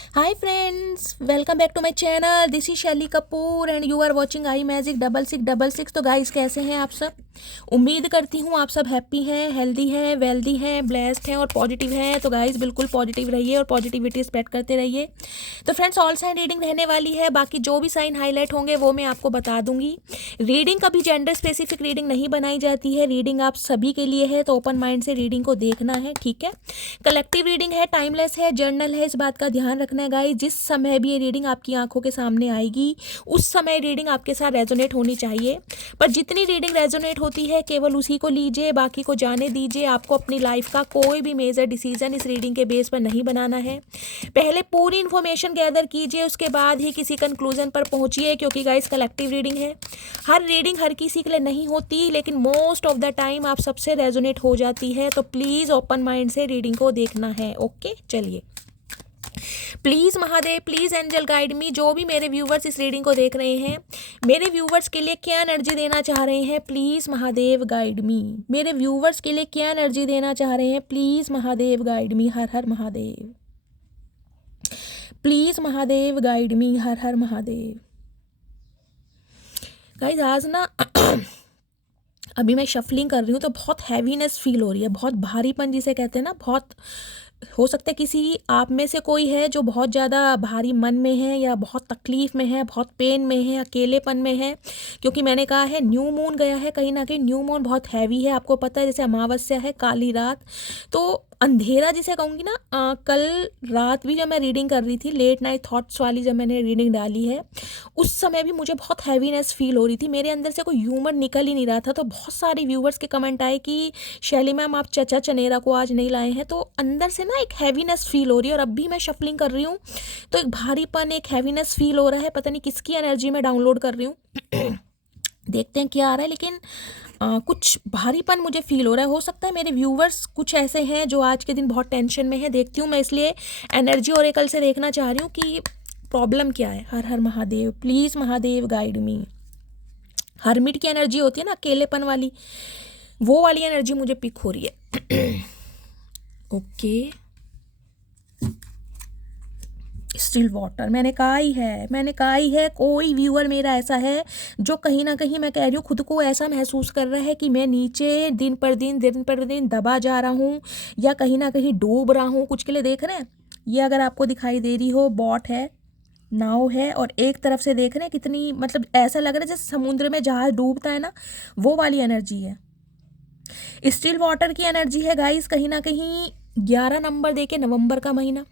Hi friends, welcome back to my channel. This is शैली Kapoor and you are watching I magic 6666। तो guys कैसे हैं आप सब? उम्मीद करती हूँ आप सब हैप्पी हैं, हेल्दी हैं, वेल्दी हैं, ब्लेस्ड हैं और पॉजिटिव हैं। तो गाइस बिल्कुल पॉजिटिव रहिए और पॉजिटिविटी स्प्रेड करते रहिए। तो फ्रेंड्स ऑल साइन रीडिंग रहने वाली है, बाकी जो भी साइन हाईलाइट होंगे वो मैं आपको बता दूंगी। रीडिंग कभी जेंडर स्पेसिफिक रीडिंग नहीं बनाई जाती है, रीडिंग आप सभी के लिए है, तो ओपन माइंड से रीडिंग को देखना है, ठीक है। कलेक्टिव रीडिंग है, टाइमलेस है, जर्नल है, इस बात का ध्यान रखना है गाइस। जिस समय भी ये रीडिंग आपकी आंखों के सामने आएगी उस समय रीडिंग आपके साथ रेजोनेट होनी चाहिए, पर जितनी रीडिंग रेजोनेट होती है केवल उसी को लीजिए, बाकी को जाने दीजिए। आपको अपनी लाइफ का कोई भी मेजर डिसीजन इस रीडिंग के बेस पर नहीं बनाना है। पहले पूरी इन्फॉर्मेशन गैदर कीजिए, उसके बाद ही किसी कंक्लूजन पर पहुंचिए, क्योंकि गाइस कलेक्टिव रीडिंग है। हर रीडिंग हर किसी के लिए नहीं होती, लेकिन मोस्ट ऑफ द टाइम आप सबसे रेजोनेट हो जाती है। तो प्लीज़ ओपन माइंड से रीडिंग को देखना है। ओके चलिए, please Mahadev, please angel guide me. जो भी मेरे व्यूवर्स इस रीडिंग को देख रहे हैं, मेरे व्यूवर्स के लिए क्या एनर्जी देना चाह रहे हैं, प्लीज़ महादेव गाइड मी। मेरे व्यूवर्स के लिए क्या एनर्जी देना चाह रहे हैं, please Mahadev guide me. Her Har Mahadev. Please Mahadev guide me. Her Har Mahadev. Guys आज ना अभी मैं शफलिंग कर रही हूँ तो बहुत हैवीनेस फील हो रही है, बहुत भारीपन जिसे कहते हैं ना। बहुत हो सकता है किसी आप में से कोई है जो बहुत ज़्यादा भारी मन में है, या बहुत तकलीफ़ में है, बहुत पेन में है, अकेलेपन में है। क्योंकि मैंने कहा है न्यू मून गया है, कहीं ना कहीं न्यू मून बहुत हैवी है। आपको पता है जैसे अमावस्या है, काली रात, तो अंधेरा जिसे कहूँगी ना। कल रात भी जब मैं रीडिंग कर रही थी, लेट नाइट थॉट्स वाली जब मैंने रीडिंग डाली है, उस समय भी मुझे बहुत हैवीनेस फील हो रही थी। मेरे अंदर से कोई ह्यूमर निकल ही नहीं रहा था। तो बहुत सारे व्यूवर्स के कमेंट आए कि शैली मैम आप चचा चनेरा को आज नहीं लाए हैं। तो अंदर से ना एक हैवीनेस फील हो रही है, और अब भी मैं शफलिंग कर रही हूँ तो एक भारीपन, एक हैवीनेस फील हो रहा है। पता नहीं किसकी एनर्जी में डाउनलोड कर रही हूँ देखते हैं क्या आ रहा है, लेकिन कुछ भारीपन मुझे फील हो रहा है। हो सकता है मेरे व्यूवर्स कुछ ऐसे हैं जो आज के दिन बहुत टेंशन में है। देखती हूँ मैं, इसलिए एनर्जी ओरेकल से देखना चाह रही हूँ कि प्रॉब्लम क्या है। Har Har Mahadev, please Mahadev guide me. Hermit की एनर्जी होती है ना, अकेलेपन वाली, वो वाली एनर्जी मुझे पिक हो रही है। ओके, स्टिल वाटर, मैंने कहा ही है कोई व्यूअर मेरा ऐसा है जो कहीं ना कहीं, मैं कह रही हूँ, खुद को ऐसा महसूस कर रहा है कि मैं नीचे दिन पर दिन दबा जा रहा हूँ, या कहीं ना कहीं डूब रहा हूँ। कुछ के लिए देख रहे हैं, ये अगर आपको दिखाई दे रही हो, बॉट है, नाव है, और एक तरफ से देख रहे हैं कितनी, मतलब ऐसा लग रहा है जैसे समुद्र में जहाज डूबता है ना, वो वाली एनर्जी है। स्टिल वाटर की एनर्जी है गाइस। कहीं ना कहीं 11 नंबर देके नवंबर का महीना,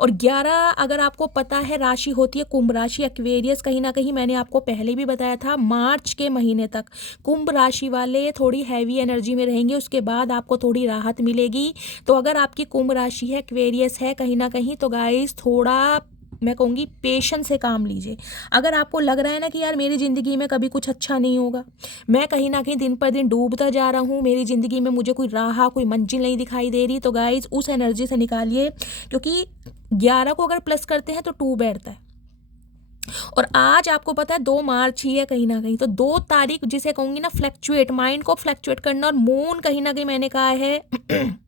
और 11 अगर आपको पता है राशि होती है कुंभ राशि, एक्वेरियस। कहीं ना कहीं मैंने आपको पहले भी बताया था, मार्च के महीने तक कुंभ राशि वाले थोड़ी हैवी एनर्जी में रहेंगे, उसके बाद आपको थोड़ी राहत मिलेगी। तो अगर आपकी कुंभ राशि है, एक्वेरियस है कहीं ना कहीं, तो गाइस थोड़ा मैं कहूँगी पेशेंस से काम लीजिए। अगर आपको लग रहा है ना कि यार मेरी ज़िंदगी में कभी कुछ अच्छा नहीं होगा, मैं कहीं ना कहीं दिन पर दिन डूबता जा रहा हूँ, मेरी ज़िंदगी में मुझे कोई राह, कोई मंजिल नहीं दिखाई दे रही, तो गाइस उस एनर्जी से निकालिए। क्योंकि 11 को अगर प्लस करते हैं तो 2 बैठता है, और आज आपको पता है 2 मार्च ही है कहीं ना कहीं। तो 2 तारीख जिसे कहूँगी ना, फ्लैक्चुएट, माइंड को फ्लैक्चुएट करना। और मून कहीं ना कहीं मैंने कहा है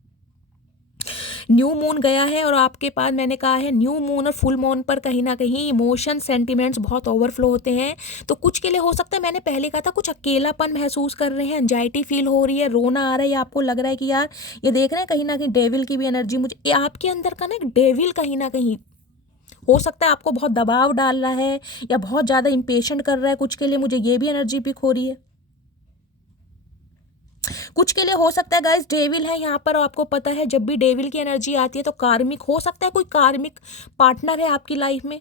न्यू मून गया है, और आपके पास मैंने कहा है न्यू मून और फुल मून पर कहीं ना कहीं इमोशन, सेंटिमेंट्स बहुत ओवरफ्लो होते हैं। तो कुछ के लिए हो सकता है, मैंने पहले कहा था, कुछ अकेलापन महसूस कर रहे हैं, एंजाइटी फील हो रही है, रोना आ रहा है, या आपको लग रहा है कि यार ये देख रहे हैं कहीं ना कहीं डेविल की भी एनर्जी मुझे, आपके अंदर का ना एक डेविल कहीं ना कहीं हो सकता है आपको बहुत दबाव डाल रहा है, या बहुत ज़्यादा इम्पेशेंट कर रहा है। कुछ के लिए मुझे ये भी एनर्जी पिक हो रही है। कुछ के लिए हो सकता है गाइस डेविल है यहाँ पर। आपको पता है जब भी डेविल की एनर्जी आती है तो कार्मिक, हो सकता है कोई कार्मिक पार्टनर है आपकी लाइफ में,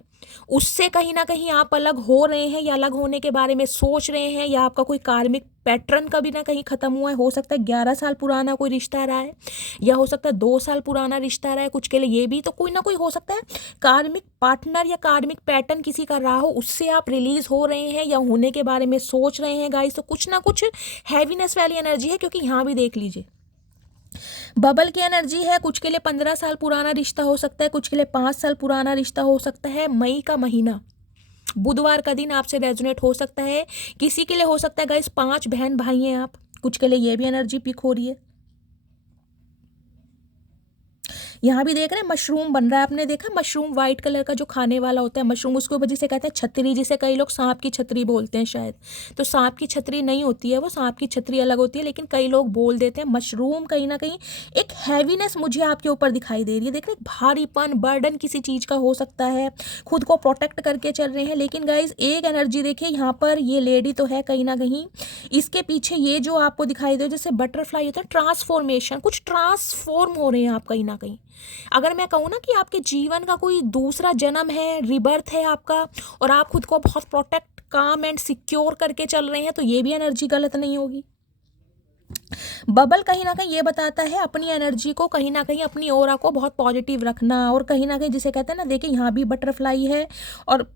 उससे कहीं ना कहीं आप अलग हो रहे हैं, या अलग होने के बारे में सोच रहे हैं, या आपका कोई कार्मिक पैटर्न कभी ना कहीं खत्म हुआ है। हो सकता है 11 साल पुराना कोई रिश्ता रहा है, या हो सकता है 2 साल पुराना रिश्ता रहा है। कुछ के लिए ये भी, तो कोई ना कोई हो सकता है कार्मिक पार्टनर या कार्मिक पैटर्न किसी का रहा हो, उससे आप रिलीज हो रहे हैं या होने के बारे में सोच रहे हैं गाइस। तो कुछ ना कुछ हैवीनेस वाली एनर्जी है, क्योंकि यहाँ भी देख लीजिए बबल की एनर्जी है। कुछ के लिए 15 साल पुराना रिश्ता हो सकता है, कुछ के लिए 5 साल पुराना रिश्ता हो सकता है। मई का महीना, बुधवार का दिन आपसे रेजोनेट हो सकता है। किसी के लिए हो सकता है गाइस 5 बहन भाई हैं आप, कुछ के लिए ये भी एनर्जी पिक हो रही है। यहाँ भी देख रहे हैं मशरूम बन रहा है, आपने देखा मशरूम वाइट कलर का जो खाने वाला होता है मशरूम, उसको वजह से कहते हैं छतरी, जिसे कई लोग सांप की छतरी बोलते हैं शायद। तो सांप की छतरी नहीं होती है वो, सांप की छतरी अलग होती है, लेकिन कई लोग बोल देते हैं मशरूम। कहीं ना कहीं एक हैवीनेस मुझे आपके ऊपर दिखाई दे रही है, देख रहे भारीपन, बर्डन किसी चीज़ का हो सकता है, खुद को प्रोटेक्ट करके चल रहे हैं। लेकिन गाइज एक एनर्जी देखिए यहाँ पर, ये लेडी तो है कहीं ना कहीं, इसके पीछे ये जो आपको दिखाई दे जैसे बटरफ्लाई होता है, ट्रांसफॉर्मेशन, कुछ ट्रांसफॉर्म हो रहे हैं आप कहीं ना कहीं। अगर मैं कहूँ ना कि आपके जीवन का कोई दूसरा जन्म है, रिबर्थ है आपका, और आप खुद को बहुत प्रोटेक्ट, काम एंड सिक्योर करके चल रहे हैं, तो ये भी एनर्जी गलत नहीं होगी। बबल कहीं ना कहीं ये बताता है अपनी एनर्जी को, कहीं ना कहीं अपनी ऑरा को बहुत पॉजिटिव रखना, और कहीं ना कहीं जिसे कहते हैं ना, देखिए यहाँ भी बटरफ्लाई है और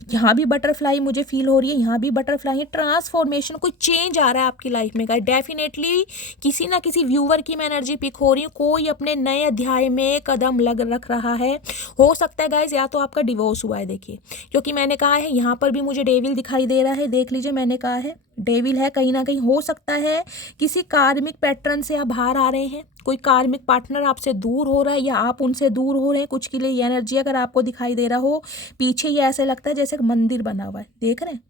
यहाँ भी बटरफ्लाई मुझे फील हो रही है, यहाँ भी बटरफ्लाई है। ट्रांसफॉर्मेशन, कोई चेंज आ रहा है आपकी लाइफ में गाइस, डेफिनेटली किसी ना किसी व्यूवर की मैं एनर्जी पिक हो रही हूँ, कोई अपने नए अध्याय में कदम रख रहा है। हो सकता है गाइस या तो आपका डिवोर्स हुआ है, देखिए, क्योंकि मैंने कहा है यहाँ पर भी मुझे डेविल दिखाई दे रहा है, देख लीजिए मैंने कहा है डेविल है। कहीं ना कहीं हो सकता है किसी कार्मिक पैटर्न से आप बाहर आ रहे हैं, कोई कार्मिक पार्टनर आपसे दूर हो रहा है या आप उनसे दूर हो रहे हैं कुछ के लिए। ये एनर्जी अगर आपको दिखाई दे रहा हो, पीछे ये ऐसे लगता है जैसे मंदिर बना हुआ है, देख रहे हैं।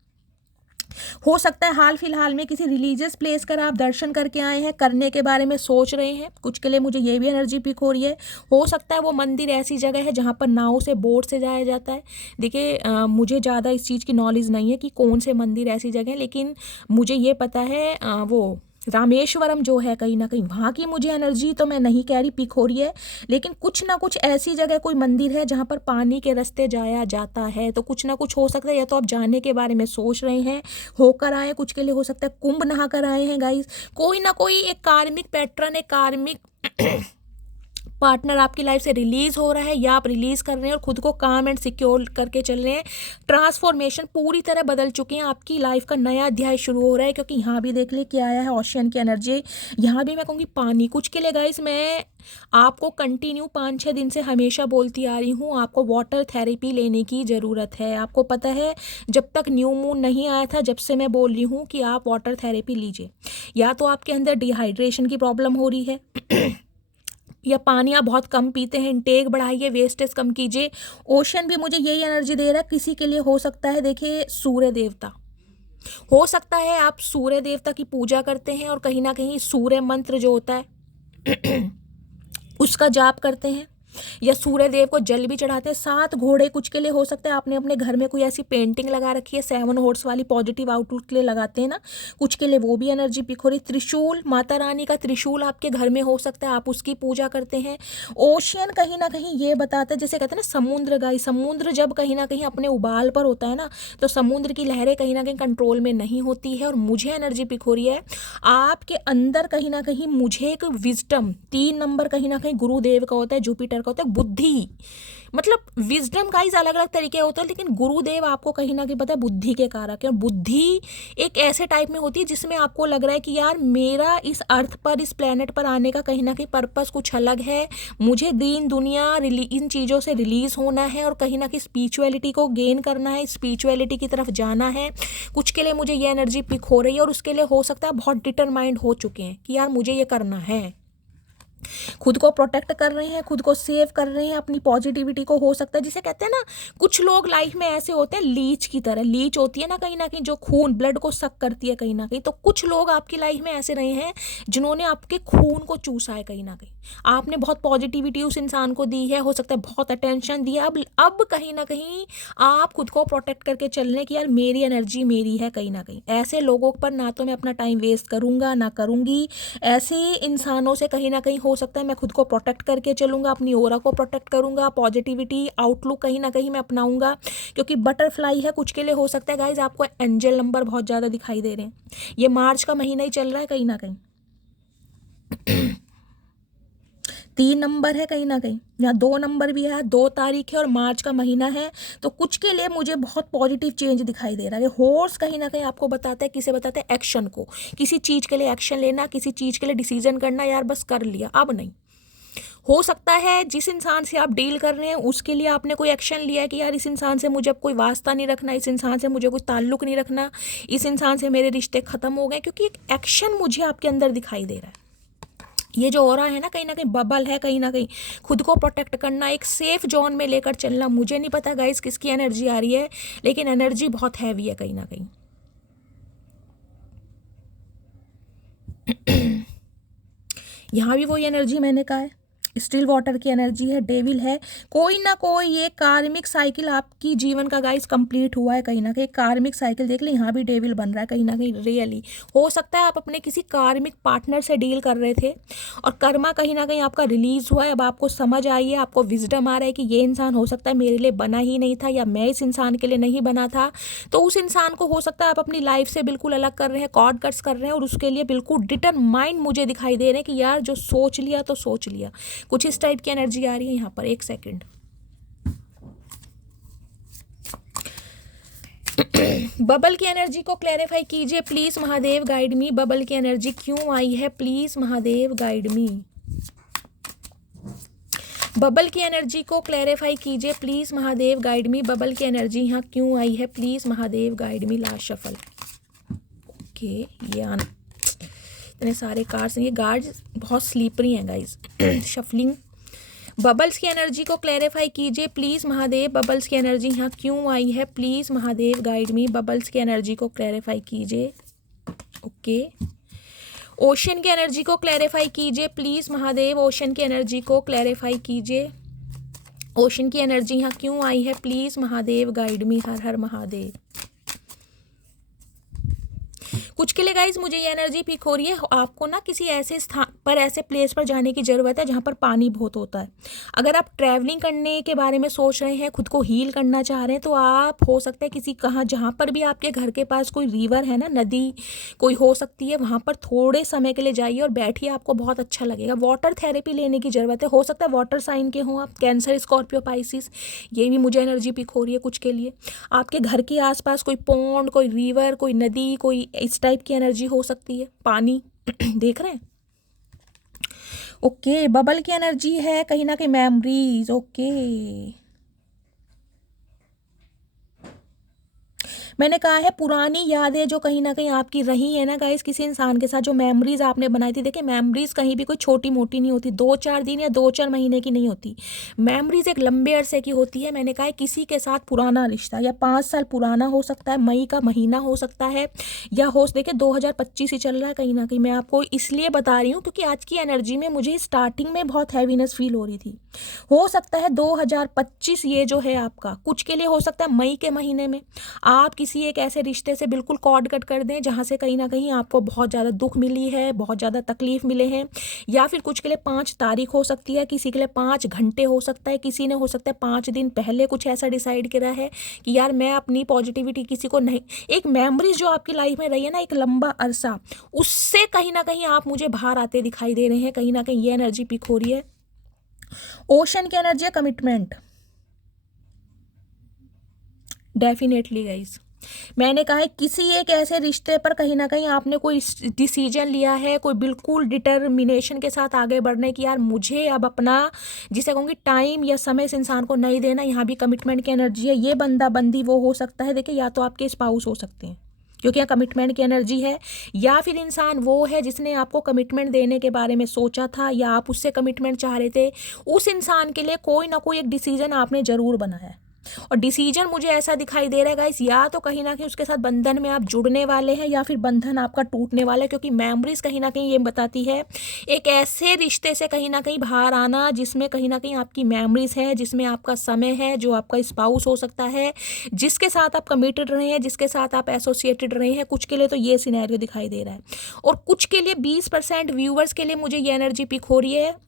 हो सकता है हाल फिलहाल में किसी रिलीजियस प्लेस का आप दर्शन करके आए हैं, करने के बारे में सोच रहे हैं, कुछ के लिए मुझे ये भी एनर्जी पिक हो रही है। हो सकता है वो मंदिर ऐसी जगह है जहाँ पर नाव से, बोट से जाया जाता है। देखिए मुझे ज़्यादा इस चीज़ की नॉलेज नहीं है कि कौन से मंदिर ऐसी जगह है, लेकिन मुझे ये पता है वो रामेश्वरम जो है कहीं ना कहीं वहाँ की मुझे एनर्जी तो मैं नहीं कह रही पिक हो रही है, लेकिन कुछ ना कुछ ऐसी जगह कोई मंदिर है जहाँ पर पानी के रास्ते जाया जाता है। तो कुछ ना कुछ हो सकता है, या तो आप जाने के बारे में सोच रहे हैं, होकर आए, कुछ के लिए हो सकता है कुंभ नहा कर आए हैं गाइस। कोई ना कोई एक कार्मिक पैटर्न, एक कार्मिक पार्टनर आपकी लाइफ से रिलीज हो रहा है, या आप रिलीज कर रहे हैं और खुद को काम एंड सिक्योर करके चल रहे हैं। ट्रांसफॉर्मेशन पूरी तरह बदल चुके हैं, आपकी लाइफ का नया अध्याय शुरू हो रहा है। क्योंकि यहाँ भी देख ले क्या आया है, ओशियन की एनर्जी, यहाँ भी मैं कहूँगी पानी। कुछ के लिए गाइस मैं आपको कंटिन्यू 5-6 दिन से हमेशा बोलती आ रही हूँ, आपको वाटर थेरेपी लेने की ज़रूरत है। आपको पता है जब तक न्यू मून नहीं आया था, जब से मैं बोल रही हूँ कि आप वाटर थेरेपी लीजिए। या तो आपके अंदर डिहाइड्रेशन की प्रॉब्लम हो रही है या पानी आप बहुत कम पीते हैं, इंटेक बढ़ाइए, वेस्टेज कम कीजिए। ओशन भी मुझे यही एनर्जी दे रहा है। किसी के लिए हो सकता है, देखिए सूर्य देवता, हो सकता है आप सूर्य देवता की पूजा करते हैं और कहीं ना कहीं सूर्य मंत्र जो होता है उसका जाप करते हैं, या सूर्य देव को जल भी चढ़ाते हैं। 7 घोड़े कुछ के लिए हो सकता है आपने अपने घर में कोई ऐसी पेंटिंग लगा रखी है 7 हॉर्स वाली, पॉजिटिव आउटलुक के लिए लगाते हैं ना, कुछ के लिए वो भी एनर्जी पिक हो रही। त्रिशूल, माता रानी का त्रिशूल आपके घर में हो सकता है, आप उसकी पूजा करते हैं। ओशियन कहीं ना कहीं ये बताता है, जैसे कहते हैं ना समुद्र गाई, समुद्र जब कहीं ना कहीं अपने उबाल पर होता है ना, तो समुद्र की लहरें कहीं ना कहीं कंट्रोल में नहीं होती है। और मुझे एनर्जी पिक हो रही है आपके अंदर कहीं ना कहीं, मुझे एक विजडम, 3 नंबर कहीं ना कहीं गुरुदेव का होता है, जुपिटर का होता है, बुद्धि, मतलब विजडम गाइस अलग अलग तरीके होते हैं, लेकिन गुरुदेव आपको कहीं ना कहीं पता है बुद्धि के कारक है। और बुद्धि एक ऐसे टाइप में होती है जिसमें आपको लग रहा है कि यार मेरा इस अर्थ पर, इस प्लेनेट पर आने का कहीं ना कहीं पर्पस कुछ अलग है, मुझे दीन दुनिया इन चीज़ों से रिलीज होना है और कहीं ना कहीं स्पिरिचुअलिटी को गेन करना है, स्पिरिचुअलिटी की तरफ जाना है। कुछ के लिए मुझे ये एनर्जी पिक हो रही है, और उसके लिए हो सकता है बहुत डिटरमाइंड हो चुके हैं कि यार मुझे ये करना है, खुद को प्रोटेक्ट कर रहे हैं, खुद को सेव कर रहे हैं, अपनी पॉजिटिविटी को। हो सकता है जिसे कहते हैं ना, कुछ लोग लाइफ में ऐसे होते हैं लीच की तरह, लीच होती है ना कहीं ना कहीं, जो खून ब्लड को सक करती है कहीं ना कहीं। तो कुछ लोग आपकी लाइफ में ऐसे रहे हैं जिन्होंने आपके खून को चूसा है कहीं ना कहीं। आपने बहुत पॉजिटिविटी उस इंसान को दी है, हो सकता है बहुत अटेंशन दिया। अब कहीं ना कहीं आप खुद को प्रोटेक्ट करके चल रहे हैं कि यार मेरी एनर्जी मेरी है कहीं ना कहीं। ऐसे लोगों पर ना तो मैं अपना टाइम वेस्ट करूंगा, ना करूंगी। ऐसे इंसानों से कहीं ना कहीं हो सकता है मैं खुद को प्रोटेक्ट करके चलूंगा, अपनी ऑरा को प्रोटेक्ट करूंगा, पॉजिटिविटी आउटलुक कहीं ना कहीं मैं अपनाऊंगा। क्योंकि बटरफ्लाई है, कुछ के लिए हो सकता है गाइज आपको एंजल नंबर बहुत ज़्यादा दिखाई दे रहे हैं। ये मार्च का महीना ही चल रहा है कहीं ना कहीं 3 नंबर है कहीं ना कहीं, यहाँ 2 नंबर भी है, 2 तारीख है और मार्च का महीना है। तो कुछ के लिए मुझे बहुत पॉजिटिव चेंज दिखाई दे रहा है। हॉर्स कहीं ना कहीं आपको बताता है, किसे बताता है, एक्शन को, किसी चीज़ के लिए एक्शन लेना, किसी चीज़ के लिए डिसीजन करना, यार बस कर लिया अब नहीं। हो सकता है जिस इंसान से आप डील कर रहे हैं उसके लिए आपने कोई एक्शन लिया है कि यार इस इंसान से मुझे अब कोई वास्ता नहीं रखना, इस इंसान से मुझे कोई ताल्लुक नहीं रखना, इस इंसान से मेरे रिश्ते ख़त्म हो गए, क्योंकि एक एक्शन मुझे आपके अंदर दिखाई दे रहा है। ये जो ऑरा है ना कहीं बबल है, कहीं ना कहीं खुद को प्रोटेक्ट करना, एक सेफ जोन में लेकर चलना। मुझे नहीं पता गाइस किसकी एनर्जी आ रही है, लेकिन एनर्जी बहुत हैवी है कहीं ना कहीं। यहाँ भी वही एनर्जी मैंने कहा है, स्टिल वाटर की एनर्जी है, डेविल है। कोई ना कोई ये कार्मिक साइकिल आपकी जीवन का गाइस कंप्लीट हुआ है कहीं ना कहीं। कार्मिक साइकिल देख ले, यहाँ भी डेविल बन रहा है कहीं ना कहीं। रियली हो सकता है आप अपने किसी कार्मिक पार्टनर से डील कर रहे थे और कर्मा कहीं ना कहीं आपका रिलीज हुआ है। अब आपको समझ आई है, आपको विजडम आ रहा है कि ये इंसान हो सकता है मेरे लिए बना ही नहीं था, या मैं इस इंसान के लिए नहीं बना था। तो उस इंसान को हो सकता है आप अपनी लाइफ से बिल्कुल अलग कर रहे हैं, कॉर्ड कट्स कर रहे हैं, और उसके लिए बिल्कुल डिटरमाइंड मुझे दिखाई दे रहे हैं कि यार जो सोच लिया तो सोच लिया। कुछ इस टाइप की एनर्जी आ रही है यहाँ पर। एक सेकंड। बबल की एनर्जी को क्लैरिफाई कीजिए please Mahadev, guide me. Bubble की एनर्जी क्यों आई है, please Mahadev guide me. Bubble की एनर्जी को क्लैरिफाई कीजिए please Mahadev, guide me. Bubble की एनर्जी यहाँ क्यों आई है, please Mahadev guide me. Last shuffle. Okay, ये इतने सारे कार्ड्स, ये गार्ड्स बहुत स्लीपरी हैं गाइज। शफलिंग। बबल्स की एनर्जी को क्लैरिफाई कीजिए प्लीज़ महादेव। बबल्स की एनर्जी यहाँ क्यों आई है, please Mahadev guide me. Bubbles की एनर्जी को क्लैरिफाई कीजिए। ओके। ओशन की एनर्जी को क्लैरिफाई कीजिए प्लीज़ महादेव। ओशन की एनर्जी को क्लैरिफाई कीजिए। ओशन की एनर्जी यहाँ क्यों आई है, प्लीज़ महादेव गाइड मी। हर हर महादेव। कुछ के लिए गाइज मुझे ये एनर्जी पिक हो रही है, आपको ना किसी ऐसे स्थान पर, ऐसे प्लेस पर जाने की ज़रूरत है जहाँ पर पानी बहुत होता है। अगर आप ट्रैवलिंग करने के बारे में सोच रहे हैं, खुद को हील करना चाह रहे हैं, तो आप हो सकता है किसी जहाँ पर भी आपके घर के पास कोई रिवर है ना, नदी कोई हो सकती है, वहाँ पर थोड़े समय के लिए जाइए और बैठिए, आपको बहुत अच्छा लगेगा। वाटर थेरेपी लेने की ज़रूरत है। हो सकता है वाटर साइन के हों आप, कैंसर, स्कॉर्पियो, पाइसिस। ये भी मुझे एनर्जी पिक हो रही है कुछ के लिए। आपके घर के आसपास कोई पॉन्ड, कोई रिवर, कोई नदी, कोई इस टाइप की एनर्जी हो सकती है, पानी। देख रहे हैं। ओके, बबल की एनर्जी है कहीं ना कहीं मेमोरीज। ओके, मैंने कहा है पुरानी यादें जो कहीं ना कहीं आपकी रही है ना गाइस, किसी इंसान के साथ जो मेमोरीज आपने बनाई थी। देखिए मेमोरीज कहीं भी कोई छोटी मोटी नहीं होती, 2-4 दिन या 2-4 महीने की नहीं होती। मेमोरीज एक लंबे अरसे की होती है। मैंने कहा है किसी के साथ पुराना रिश्ता, या 5 साल पुराना हो सकता है, मई का महीना हो सकता है, या हो देखिए 2025 ही चल रहा है कहीं ना कहीं। मैं आपको इसलिए बता रही हूँ क्योंकि आज की एनर्जी में मुझे स्टार्टिंग में बहुत हैवीनेस फील हो रही थी। हो सकता है 2025 ये जो है आपका, कुछ के लिए हो सकता है मई के महीने में आप किसी एक ऐसे रिश्ते से बिल्कुल कॉर्ड कट कर दें जहाँ से कहीं ना कहीं आपको बहुत ज़्यादा दुख मिली है, बहुत ज़्यादा तकलीफ मिले हैं। या फिर कुछ के लिए 5 तारीख हो सकती है, किसी के लिए 5 घंटे हो सकता है, किसी ने हो सकता है 5 दिन पहले कुछ ऐसा डिसाइड करा है कि यार मैं अपनी पॉजिटिविटी किसी को नहीं। एक मेमोरीज जो आपकी लाइफ में रही है ना एक लंबा अरसा, उससे कहीं ना कहीं आप मुझे बाहर आते दिखाई दे रहे हैं। कहीं ना कहीं ये एनर्जी पिक हो रही है। ओशन की एनर्जी है कमिटमेंट। डेफिनेटली गाइस, मैंने कहा है किसी एक ऐसे रिश्ते पर कहीं ना कहीं आपने कोई डिसीजन लिया है, कोई बिल्कुल डिटर्मिनेशन के साथ आगे बढ़ने की, यार मुझे अब अपना जिसे कहूँगी टाइम या समय इस इंसान को नहीं देना। यहाँ भी कमिटमेंट की एनर्जी है। ये बंदा बंदी वो हो सकता है, देखिए या तो आपके स्पाउस हो सकते हैं क्योंकि यहाँ कमिटमेंट की एनर्जी है, या फिर इंसान वो है जिसने आपको कमिटमेंट देने के बारे में सोचा था या आप उससे कमिटमेंट चाह रहे थे। उस इंसान के लिए कोई ना कोई एक डिसीजन आपने ज़रूर बनाया है, और डिसीजन मुझे ऐसा दिखाई दे रहा है गाइस, या तो कहीं ना कहीं उसके साथ बंधन में आप जुड़ने वाले हैं, या फिर बंधन आपका टूटने वाला है। क्योंकि मेमोरीज कहीं ना कहीं ये बताती है एक ऐसे रिश्ते से कहीं ना कहीं बाहर आना जिसमें कहीं ना कहीं आपकी मेमोरीज है, जिसमें आपका समय है, जो आपका स्पाउस हो सकता है, जिसके साथ आप कमिटेड रहे हैं, जिसके साथ आप एसोसिएटेड रहे हैं। कुछ के लिए तो ये सिनेरियो दिखाई दे रहा है, और कुछ के लिए 20% व्यूवर्स के लिए मुझे ये एनर्जी पिक हो रही है।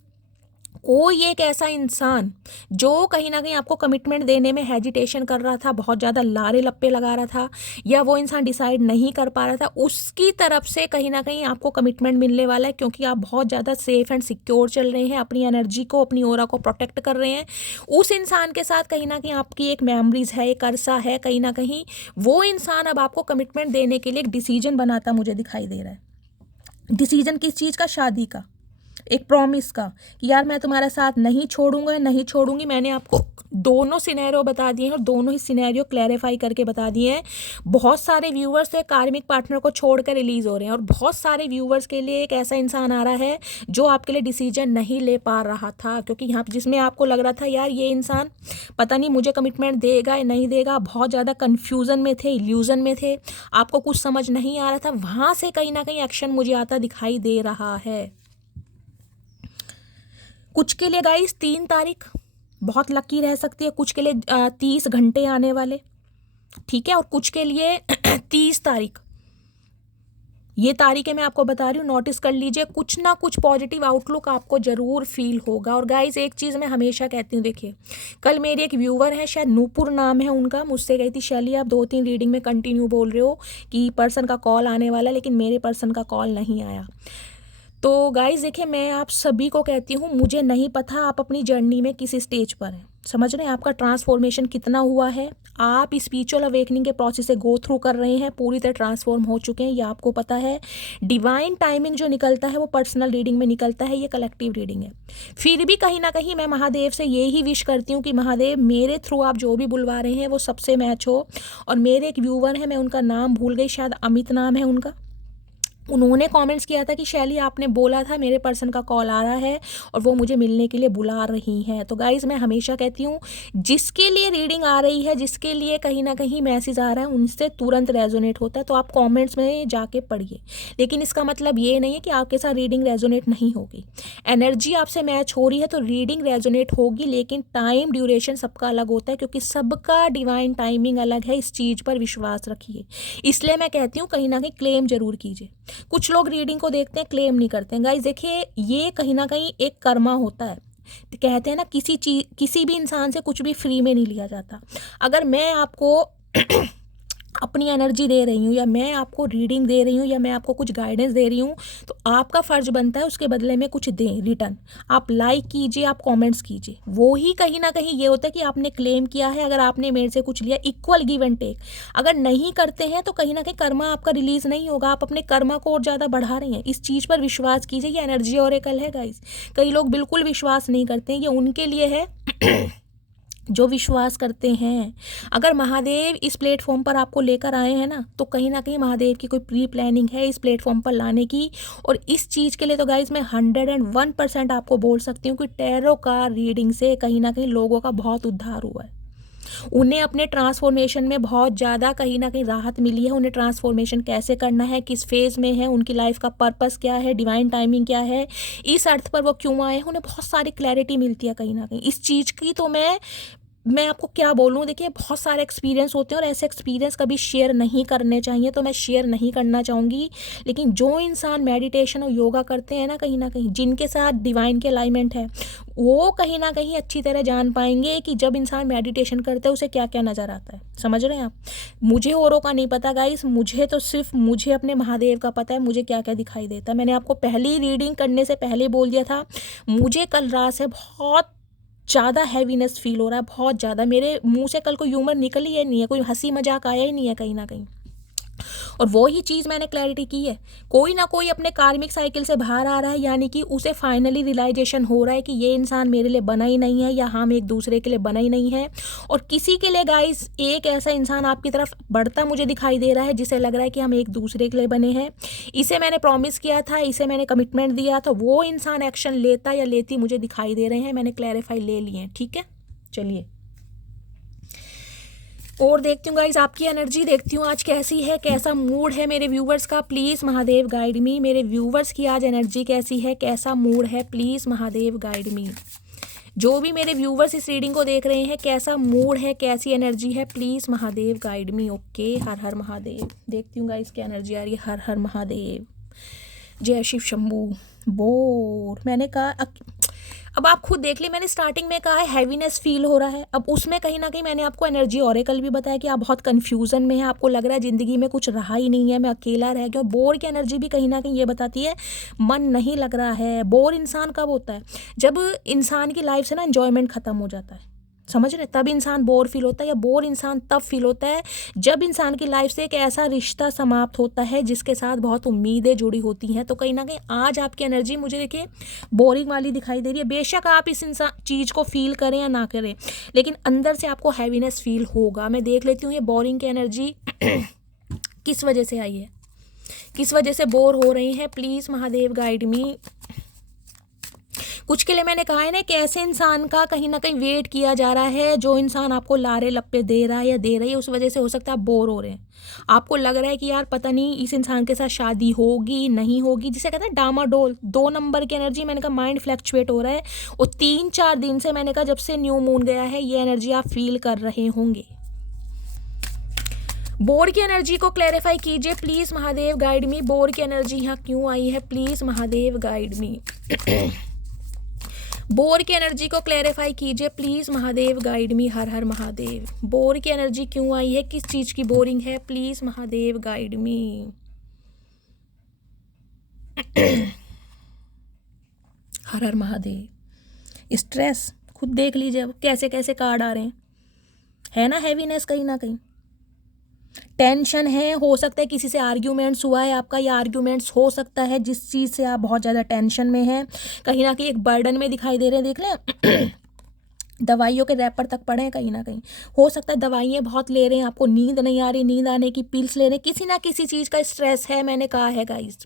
कोई एक ऐसा इंसान जो कहीं ना कहीं आपको कमिटमेंट देने में हेजिटेशन कर रहा था, बहुत ज़्यादा लारे लप्पे लगा रहा था, या वो इंसान डिसाइड नहीं कर पा रहा था, उसकी तरफ से कहीं ना कहीं आपको कमिटमेंट मिलने वाला है। क्योंकि आप बहुत ज़्यादा सेफ एंड सिक्योर चल रहे हैं, अपनी एनर्जी को, अपनी ऑरा को प्रोटेक्ट कर रहे हैं। उस इंसान के साथ कहीं ना कहीं आपकी एक मेमोरीज है, एक अरसा है। कहीं ना कहीं वो इंसान अब आपको कमिटमेंट देने के लिए एक डिसीजन बनाता मुझे दिखाई दे रहा है। डिसीजन किस चीज़ का? शादी का, एक प्रॉमिस का, कि यार मैं तुम्हारा साथ नहीं छोड़ूंगा, नहीं छोड़ूंगी। मैंने आपको दोनों सिनेरियो बता दिए हैं और दोनों ही सिनेरियो क्लैरिफाई करके बता दिए हैं। बहुत सारे व्यूवर्स तो कार्मिक पार्टनर को छोड़कर रिलीज हो रहे हैं और बहुत सारे व्यूवर्स के लिए एक ऐसा इंसान आ रहा है जो आपके लिए डिसीजन नहीं ले पा रहा था, क्योंकि यहाँ जिसमें आपको लग रहा था यार ये इंसान पता नहीं मुझे कमिटमेंट देगा या नहीं देगा, बहुत ज़्यादा कन्फ्यूज़न में थे, इल्यूज़न में थे, आपको कुछ समझ नहीं आ रहा था, वहाँ से कहीं ना कहीं एक्शन मुझे आता दिखाई दे रहा है। कुछ के लिए गाइस 3 तारीख बहुत लकी रह सकती है, कुछ के लिए 30 घंटे आने वाले, ठीक है, और कुछ के लिए 30 तारीख। ये तारीखें मैं आपको बता रही हूँ, नोटिस कर लीजिए, कुछ ना कुछ पॉजिटिव आउटलुक आपको ज़रूर फील होगा। और गाइस एक चीज़ मैं हमेशा कहती हूँ, देखिए कल मेरी एक व्यूवर है, शायद नूपुर नाम है उनका, मुझसे कही थी शैली आप 2-3 रीडिंग में कंटिन्यू बोल रहे हो कि पर्सन का कॉल आने वाला है, लेकिन मेरे पर्सन का कॉल नहीं आया। तो गाइस देखिए मैं आप सभी को कहती हूँ, मुझे नहीं पता आप अपनी जर्नी में किस स्टेज पर हैं, समझ रहे हैं, आपका ट्रांसफॉर्मेशन कितना हुआ है, आप स्पिरिचुअल अवेकनिंग के प्रोसेस से गो थ्रू कर रहे हैं, पूरी तरह ट्रांसफॉर्म हो चुके हैं, ये आपको पता है। डिवाइन टाइमिंग जो निकलता है वो पर्सनल रीडिंग में निकलता है, ये कलेक्टिव रीडिंग है। फिर भी कहीं ना कहीं मैं महादेव से ये ही विश करती हूँ कि महादेव मेरे थ्रू आप जो भी बुलवा रहे हैं वो सबसे मैच हो। और मेरे एक व्यूवर हैं, मैं उनका नाम भूल गई, शायद अमित नाम है उनका, उन्होंने कमेंट्स किया था कि शैली आपने बोला था मेरे पर्सन का कॉल आ रहा है और वो मुझे मिलने के लिए बुला रही हैं। तो गाइज़ मैं हमेशा कहती हूँ जिसके लिए रीडिंग आ रही है, जिसके लिए कहीं ना कहीं मैसेज आ रहा है, उनसे तुरंत रेजोनेट होता है, तो आप कमेंट्स में जाके पढ़िए। लेकिन इसका मतलब ये नहीं है कि आपके साथ रीडिंग रेजोनेट नहीं होगी। एनर्जी आपसे मैच हो रही है तो रीडिंग रेजोनेट होगी, लेकिन टाइम ड्यूरेशन सबका अलग होता है, क्योंकि सबका डिवाइन टाइमिंग अलग है। इस चीज़ पर विश्वास रखिए। इसलिए मैं कहती हूँ कहीं ना कहीं क्लेम जरूर कीजिए। कुछ लोग रीडिंग को देखते हैं, क्लेम नहीं करते हैं। गाइस देखिए ये कहीं ना कहीं एक कर्मा होता है, तो कहते हैं ना किसी भी इंसान से कुछ भी फ्री में नहीं लिया जाता। अगर मैं आपको अपनी एनर्जी दे रही हूँ या मैं आपको रीडिंग दे रही हूँ या मैं आपको कुछ गाइडेंस दे रही हूँ, तो आपका फ़र्ज बनता है उसके बदले में कुछ दें रिटर्न। आप लाइक कीजिए, आप कमेंट्स कीजिए, वो ही कहीं ना कहीं ये होता है कि आपने क्लेम किया है। अगर आपने मेरे से कुछ लिया, इक्वल गिव एंड टेक। अगर नहीं करते हैं तो कहीं ना कहीं कर्मा आपका रिलीज़ नहीं होगा, आप अपने कर्मा को और ज़्यादा बढ़ा रही हैं। इस चीज़ पर विश्वास कीजिए, ये एनर्जी ऑरेकल है गाइस। कई लोग बिल्कुल विश्वास नहीं करते हैं, ये उनके लिए है जो विश्वास करते हैं। अगर महादेव इस प्लेटफॉर्म पर आपको लेकर आए हैं ना, तो कहीं ना कहीं महादेव की कोई प्री प्लानिंग है इस प्लेटफॉर्म पर लाने की। और इस चीज़ के लिए तो गाइज मैं 101% आपको बोल सकती हूँ कि टैरो का रीडिंग से कहीं ना कहीं लोगों का बहुत उद्धार हुआ है। उन्हें अपने ट्रांसफॉर्मेशन में बहुत ज़्यादा कहीं ना कहीं राहत मिली है। उन्हें ट्रांसफॉर्मेशन कैसे करना है, किस फेज़ में है, उनकी लाइफ का पर्पस क्या है, डिवाइन टाइमिंग क्या है, इस अर्थ पर वो क्यों आए हैं, उन्हें बहुत सारी क्लैरिटी मिलती है कहीं ना कहीं इस चीज़ की। तो मैं आपको क्या बोलूँ, देखिए बहुत सारे एक्सपीरियंस होते हैं और ऐसे एक्सपीरियंस कभी शेयर नहीं करने चाहिए, तो मैं शेयर नहीं करना चाहूँगी। लेकिन जो इंसान मेडिटेशन और योगा करते हैं ना कहीं जिनके साथ डिवाइन के अलाइनमेंट है, वो कहीं ना कहीं अच्छी तरह जान पाएंगे कि जब इंसान मेडिटेशन करता है उसे क्या क्या नज़र आता है। समझ रहे हैं आप? मुझे औरों का नहीं पता गाइस, मुझे तो सिर्फ मुझे अपने महादेव का पता है मुझे क्या क्या दिखाई देता है। मैंने आपको पहली रीडिंग करने से पहले बोल दिया था, मुझे कल रात से बहुत ज़्यादा हैवीनेस फील हो रहा है, बहुत ज़्यादा। मेरे मुंह से कल कोई ह्यूमर निकल ही नहीं है, कोई हंसी मजाक आया ही नहीं है कहीं ना कहीं। और वो ही चीज़ मैंने क्लैरिटी की है, कोई ना कोई अपने कार्मिक साइकिल से बाहर आ रहा है, यानी कि उसे फाइनली रियलाइजेशन हो रहा है कि ये इंसान मेरे लिए बना ही नहीं है या हम एक दूसरे के लिए बना ही नहीं है। और किसी के लिए गाइस एक ऐसा इंसान आपकी तरफ बढ़ता मुझे दिखाई दे रहा है जिसे लग रहा है कि हम एक दूसरे के लिए बने हैं। इसे मैंने प्रॉमिस किया था, इसे मैंने कमिटमेंट दिया था, वो इंसान एक्शन लेता या लेती मुझे दिखाई दे रहे हैं। मैंने क्लैरिफाई ले लिए हैं, ठीक है। चलिए और देखती हूँ गाइज, आपकी एनर्जी देखती हूँ आज कैसी है, कैसा मूड है मेरे व्यूवर्स का। प्लीज़ महादेव गाइड मी। मेरे व्यूवर्स की आज एनर्जी कैसी है, कैसा मूड है, प्लीज़ महादेव गाइड मी। जो भी मेरे व्यूवर्स इस रीडिंग को देख रहे हैं, कैसा मूड है, कैसी एनर्जी है, please Mahadev guide me. Okay, Har Har Mahadev. देखती हूँ गाइज क्या एनर्जी आ रही है। हर हर महादेव, जय शिव शंभू बोर। मैंने कहा अब आप खुद देख ली, मैंने स्टार्टिंग में कहा है हैवीनेस फील हो रहा है। अब उसमें कहीं ना कहीं मैंने आपको एनर्जी ऑरेकल भी बताया कि आप बहुत कंफ्यूजन में है, आपको लग रहा है ज़िंदगी में कुछ रहा ही नहीं है, मैं अकेला रह गया। बोर की एनर्जी भी कहीं ना कहीं ये बताती है मन नहीं लग रहा है। बोर इंसान कब होता है, जब इंसान की लाइफ से ना एन्जॉयमेंट ख़त्म हो जाता है। समझ रहे? तब इंसान बोर फील होता है, या बोर इंसान तब फील होता है जब इंसान की लाइफ से एक ऐसा रिश्ता समाप्त होता है जिसके साथ बहुत उम्मीदें जुड़ी होती हैं। तो कहीं ना कहीं आज आपकी एनर्जी मुझे देखिए बोरिंग वाली दिखाई दे रही है। बेशक आप इस इंसान चीज़ को फील करें या ना करें, लेकिन अंदर से आपको हैवीनेस फील होगा। मैं देख लेती हूँ ये बोरिंग की एनर्जी किस वजह से आई है, किस वजह से बोर हो रही हैं। प्लीज़ महादेव गाइड मी। कुछ के लिए मैंने कहा है ना कि ऐसे इंसान का कहीं ना कहीं वेट किया जा रहा है, जो इंसान आपको लारे लप्पे दे रहा है या दे रही है, उस वजह से हो सकता है आप बोर हो रहे हैं। आपको लग रहा है कि यार पता नहीं इस इंसान के साथ शादी होगी नहीं होगी, जिसे कहते हैं डामाडोल। 2 नंबर की एनर्जी, मैंने कहा माइंड फ्लक्चुएट हो रहा है, और 3-4 दिन से मैंने कहा जब से न्यू मून गया है ये एनर्जी आप फील कर रहे होंगे। बोर की एनर्जी को क्लैरिफाई कीजिए please Mahadev guide me. Bore की एनर्जी यहाँ क्यों आई है, please Mahadev guide me. Bore की एनर्जी को क्लैरिफाई कीजिए please Mahadev guide me. Her Har Mahadev. Bore की एनर्जी क्यों आई है, किस चीज़ की बोरिंग है, please Mahadev guide me. Her Har Mahadev. Stress खुद देख लीजिए अब कैसे कैसे कार्ड आ रहे हैं, है ना हैवीनेस कहीं ना कहीं। टेंशन है, हो सकता है किसी से आर्ग्यूमेंट्स हुआ है आपका, या आर्ग्यूमेंट्स हो सकता है जिस चीज़ से आप बहुत ज़्यादा टेंशन में हैं, कहीं ना कहीं एक बर्डन में दिखाई दे रहे हैं। देख लें दवाइयों के रैपर तक पड़े हैं कहीं ना कहीं। हो सकता है दवाइयाँ बहुत ले रहे हैं, आपको नींद नहीं आ रही, नींद आने की पिल्स ले रहे हैं, किसी ना किसी चीज़ का स्ट्रेस है। मैंने कहा है गाइस,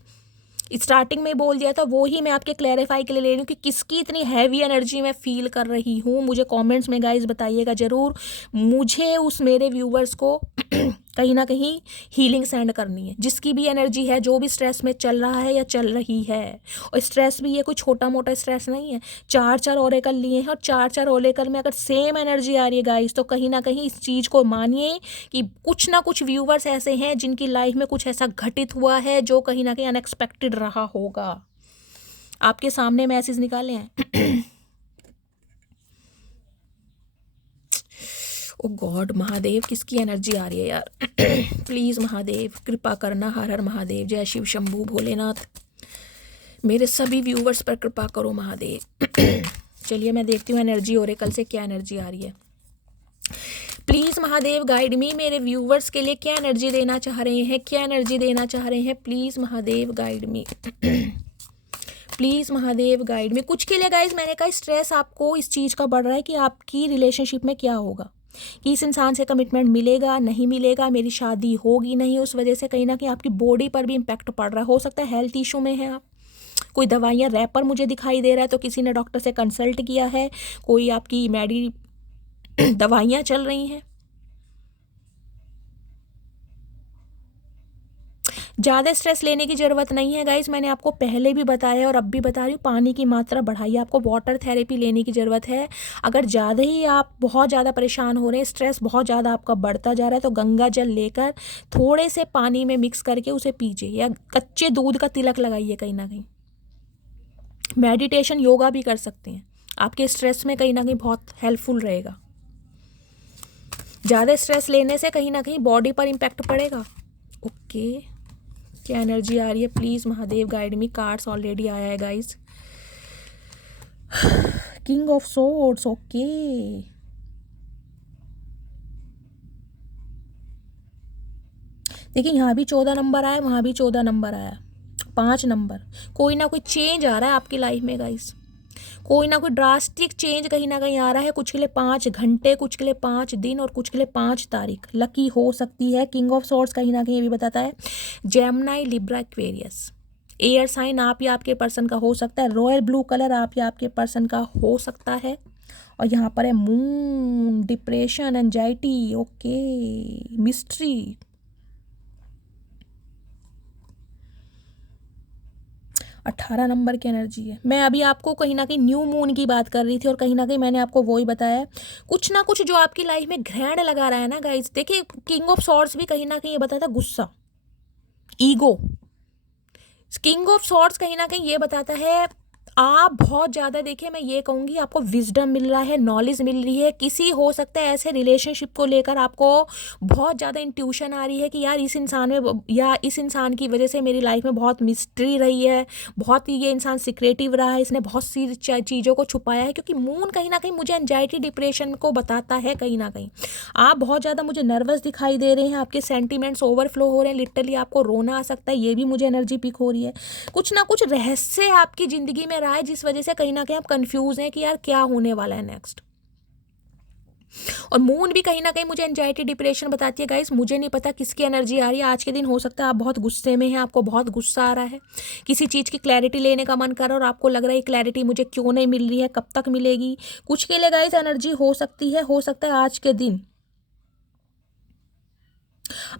स्टार्टिंग में बोल दिया था, वो ही मैं आपके क्लैरिफाई के लिए ले रही हूँ कि किसकी इतनी हैवी एनर्जी मैं फील कर रही हूँ। मुझे कमेंट्स में गाइस बताइएगा ज़रूर। मुझे उस मेरे व्यूवर्स को कहीं ना कहीं हीलिंग सेंड करनी है, जिसकी भी एनर्जी है, जो भी स्ट्रेस में चल रहा है या चल रही है। और स्ट्रेस भी ये कोई छोटा मोटा स्ट्रेस नहीं है। 4-4 ओरेकल लिए हैं, और 4-4 ओरेकल में अगर सेम एनर्जी आ रही है गाइस, तो कहीं ना कहीं इस चीज़ को मानिए कि कुछ ना कुछ व्यूवर्स ऐसे हैं जिनकी लाइफ में कुछ ऐसा घटित हुआ है जो कहीं ना कहीं अनएक्सपेक्टेड रहा होगा। आपके सामने मैसेज निकाले हैं। ओ गॉड महादेव, किसकी एनर्जी आ रही है यार। प्लीज़ महादेव कृपा करना। हर हर महादेव। जय शिव शंभू भोलेनाथ। मेरे सभी व्यूवर्स पर कृपा करो महादेव। चलिए मैं देखती हूँ एनर्जी ओरेकल से क्या एनर्जी आ रही है। प्लीज़ महादेव गाइड मी। मेरे व्यूवर्स के लिए क्या एनर्जी देना चाह रहे हैं, क्या एनर्जी देना चाह रहे हैं, please Mahadev guide me. Please Mahadev guide मी। कुछ के लिए गाइज मैंने कहा स्ट्रेस आपको इस चीज़ का बढ़ रहा है कि आपकी रिलेशनशिप में क्या होगा, कि इस इंसान से कमिटमेंट मिलेगा नहीं मिलेगा, मेरी शादी होगी नहीं। उस वजह से कहीं ना कहीं आपकी बॉडी पर भी इम्पैक्ट पड़ रहा है। हो सकता है हेल्थ इशू में है आप, कोई दवाइयाँ रैपर मुझे दिखाई दे रहा है, तो किसी ने डॉक्टर से कंसल्ट किया है, कोई आपकी दवाइयाँ चल रही हैं। ज़्यादा स्ट्रेस लेने की ज़रूरत नहीं है गाइस, मैंने आपको पहले भी बताया और अब भी बता रही हूँ। पानी की मात्रा बढ़ाइए, आपको वाटर थेरेपी लेने की ज़रूरत है। अगर ज़्यादा ही आप बहुत ज़्यादा परेशान हो रहे हैं, स्ट्रेस बहुत ज़्यादा आपका बढ़ता जा रहा है, तो गंगा जल लेकर थोड़े से पानी में मिक्स करके उसे पीजिए, या कच्चे दूध का तिलक लगाइए कहीं ना कहीं। मेडिटेशन योगा भी कर सकते हैं, आपके स्ट्रेस में कहीं ना कहीं बहुत हेल्पफुल रहेगा। ज़्यादा स्ट्रेस लेने से कहीं ना कहीं बॉडी पर इम्पैक्ट पड़ेगा। ओके, क्या एनर्जी आ रही है, please Mahadev guide me. Cards already आया है guys. King of swords. Okay, देखिए यहाँ भी 14 नंबर आया, वहाँ भी 14 नंबर आया, 5 नंबर। कोई ना कोई चेंज आ रहा है आपकी लाइफ में गाइस, कोई ना कोई ड्रास्टिक चेंज कहीं ना कहीं आ रहा है। कुछ के लिए 5 घंटे, कुछ के लिए 5 दिन, और कुछ के लिए 5 तारीख लकी हो सकती है। किंग ऑफ सॉर्ड्स कहीं ना कहीं ये भी बताता है Gemini, Libra, Aquarius. Air sign आप या आपके पर्सन का हो सकता है। रॉयल ब्लू कलर आप या आपके पर्सन का हो सकता है। और यहाँ पर है moon, depression, anxiety, okay, mystery. अट्ठारह नंबर की एनर्जी है। मैं अभी आपको कहीं ना कहीं न्यू मून की बात कर रही थी, और कहीं ना कहीं मैंने आपको वो ही बताया, कुछ ना कुछ जो आपकी लाइफ में ग्रहण लगा रहा है ना गाइस। देखिए किंग ऑफ सॉर्ड्स भी कहीं ना कहीं ये बताता है गुस्सा, ईगो। किंग ऑफ सॉर्ड्स कहीं ना कहीं ये बताता है आप बहुत ज़्यादा देखिए, मैं ये कहूँगी आपको विज़डम मिल रहा है, नॉलेज मिल रही है। किसी हो सकता है ऐसे रिलेशनशिप को लेकर आपको बहुत ज़्यादा इंट्यूशन आ रही है कि यार इस इंसान में या इस इंसान की वजह से मेरी लाइफ में बहुत मिस्ट्री रही है, बहुत ही ये इंसान सिक्रेटिव रहा है, इसने बहुत सी चीज़ों को छुपाया है। क्योंकि मून कहीं ना कहीं मुझे एंजाइटी डिप्रेशन को बताता है। कहीं ना कहीं आप बहुत ज़्यादा मुझे नर्वस दिखाई दे रहे हैं, आपके सेंटिमेंट्स ओवरफ्लो हो रहे हैं, लिटरली आपको रोना आ सकता है, ये भी मुझे एनर्जी पिक हो रही है। कुछ ना कुछ रहस्य आपकी ज़िंदगी में रहा है जिस वजह से कहीं ना कहीं आप कंफ्यूज हैं कि यार क्या होने वाला है नेक्स्ट। और मून भी कहीं ना कहीं मुझे एंजाइटी डिप्रेशन बताती है। गाइस मुझे नहीं पता किसकी एनर्जी आ रही है आज के दिन। हो सकता है आप बहुत गुस्से में हैं, आपको बहुत गुस्सा आ रहा है, किसी चीज़ की क्लैरिटी लेने का मन कर रहा है और आपको लग रहा है क्लैरिटी मुझे क्यों नहीं मिल रही है, कब तक मिलेगी। कुछ के लिए गाइस एनर्जी हो सकती है, हो सकता है आज के दिन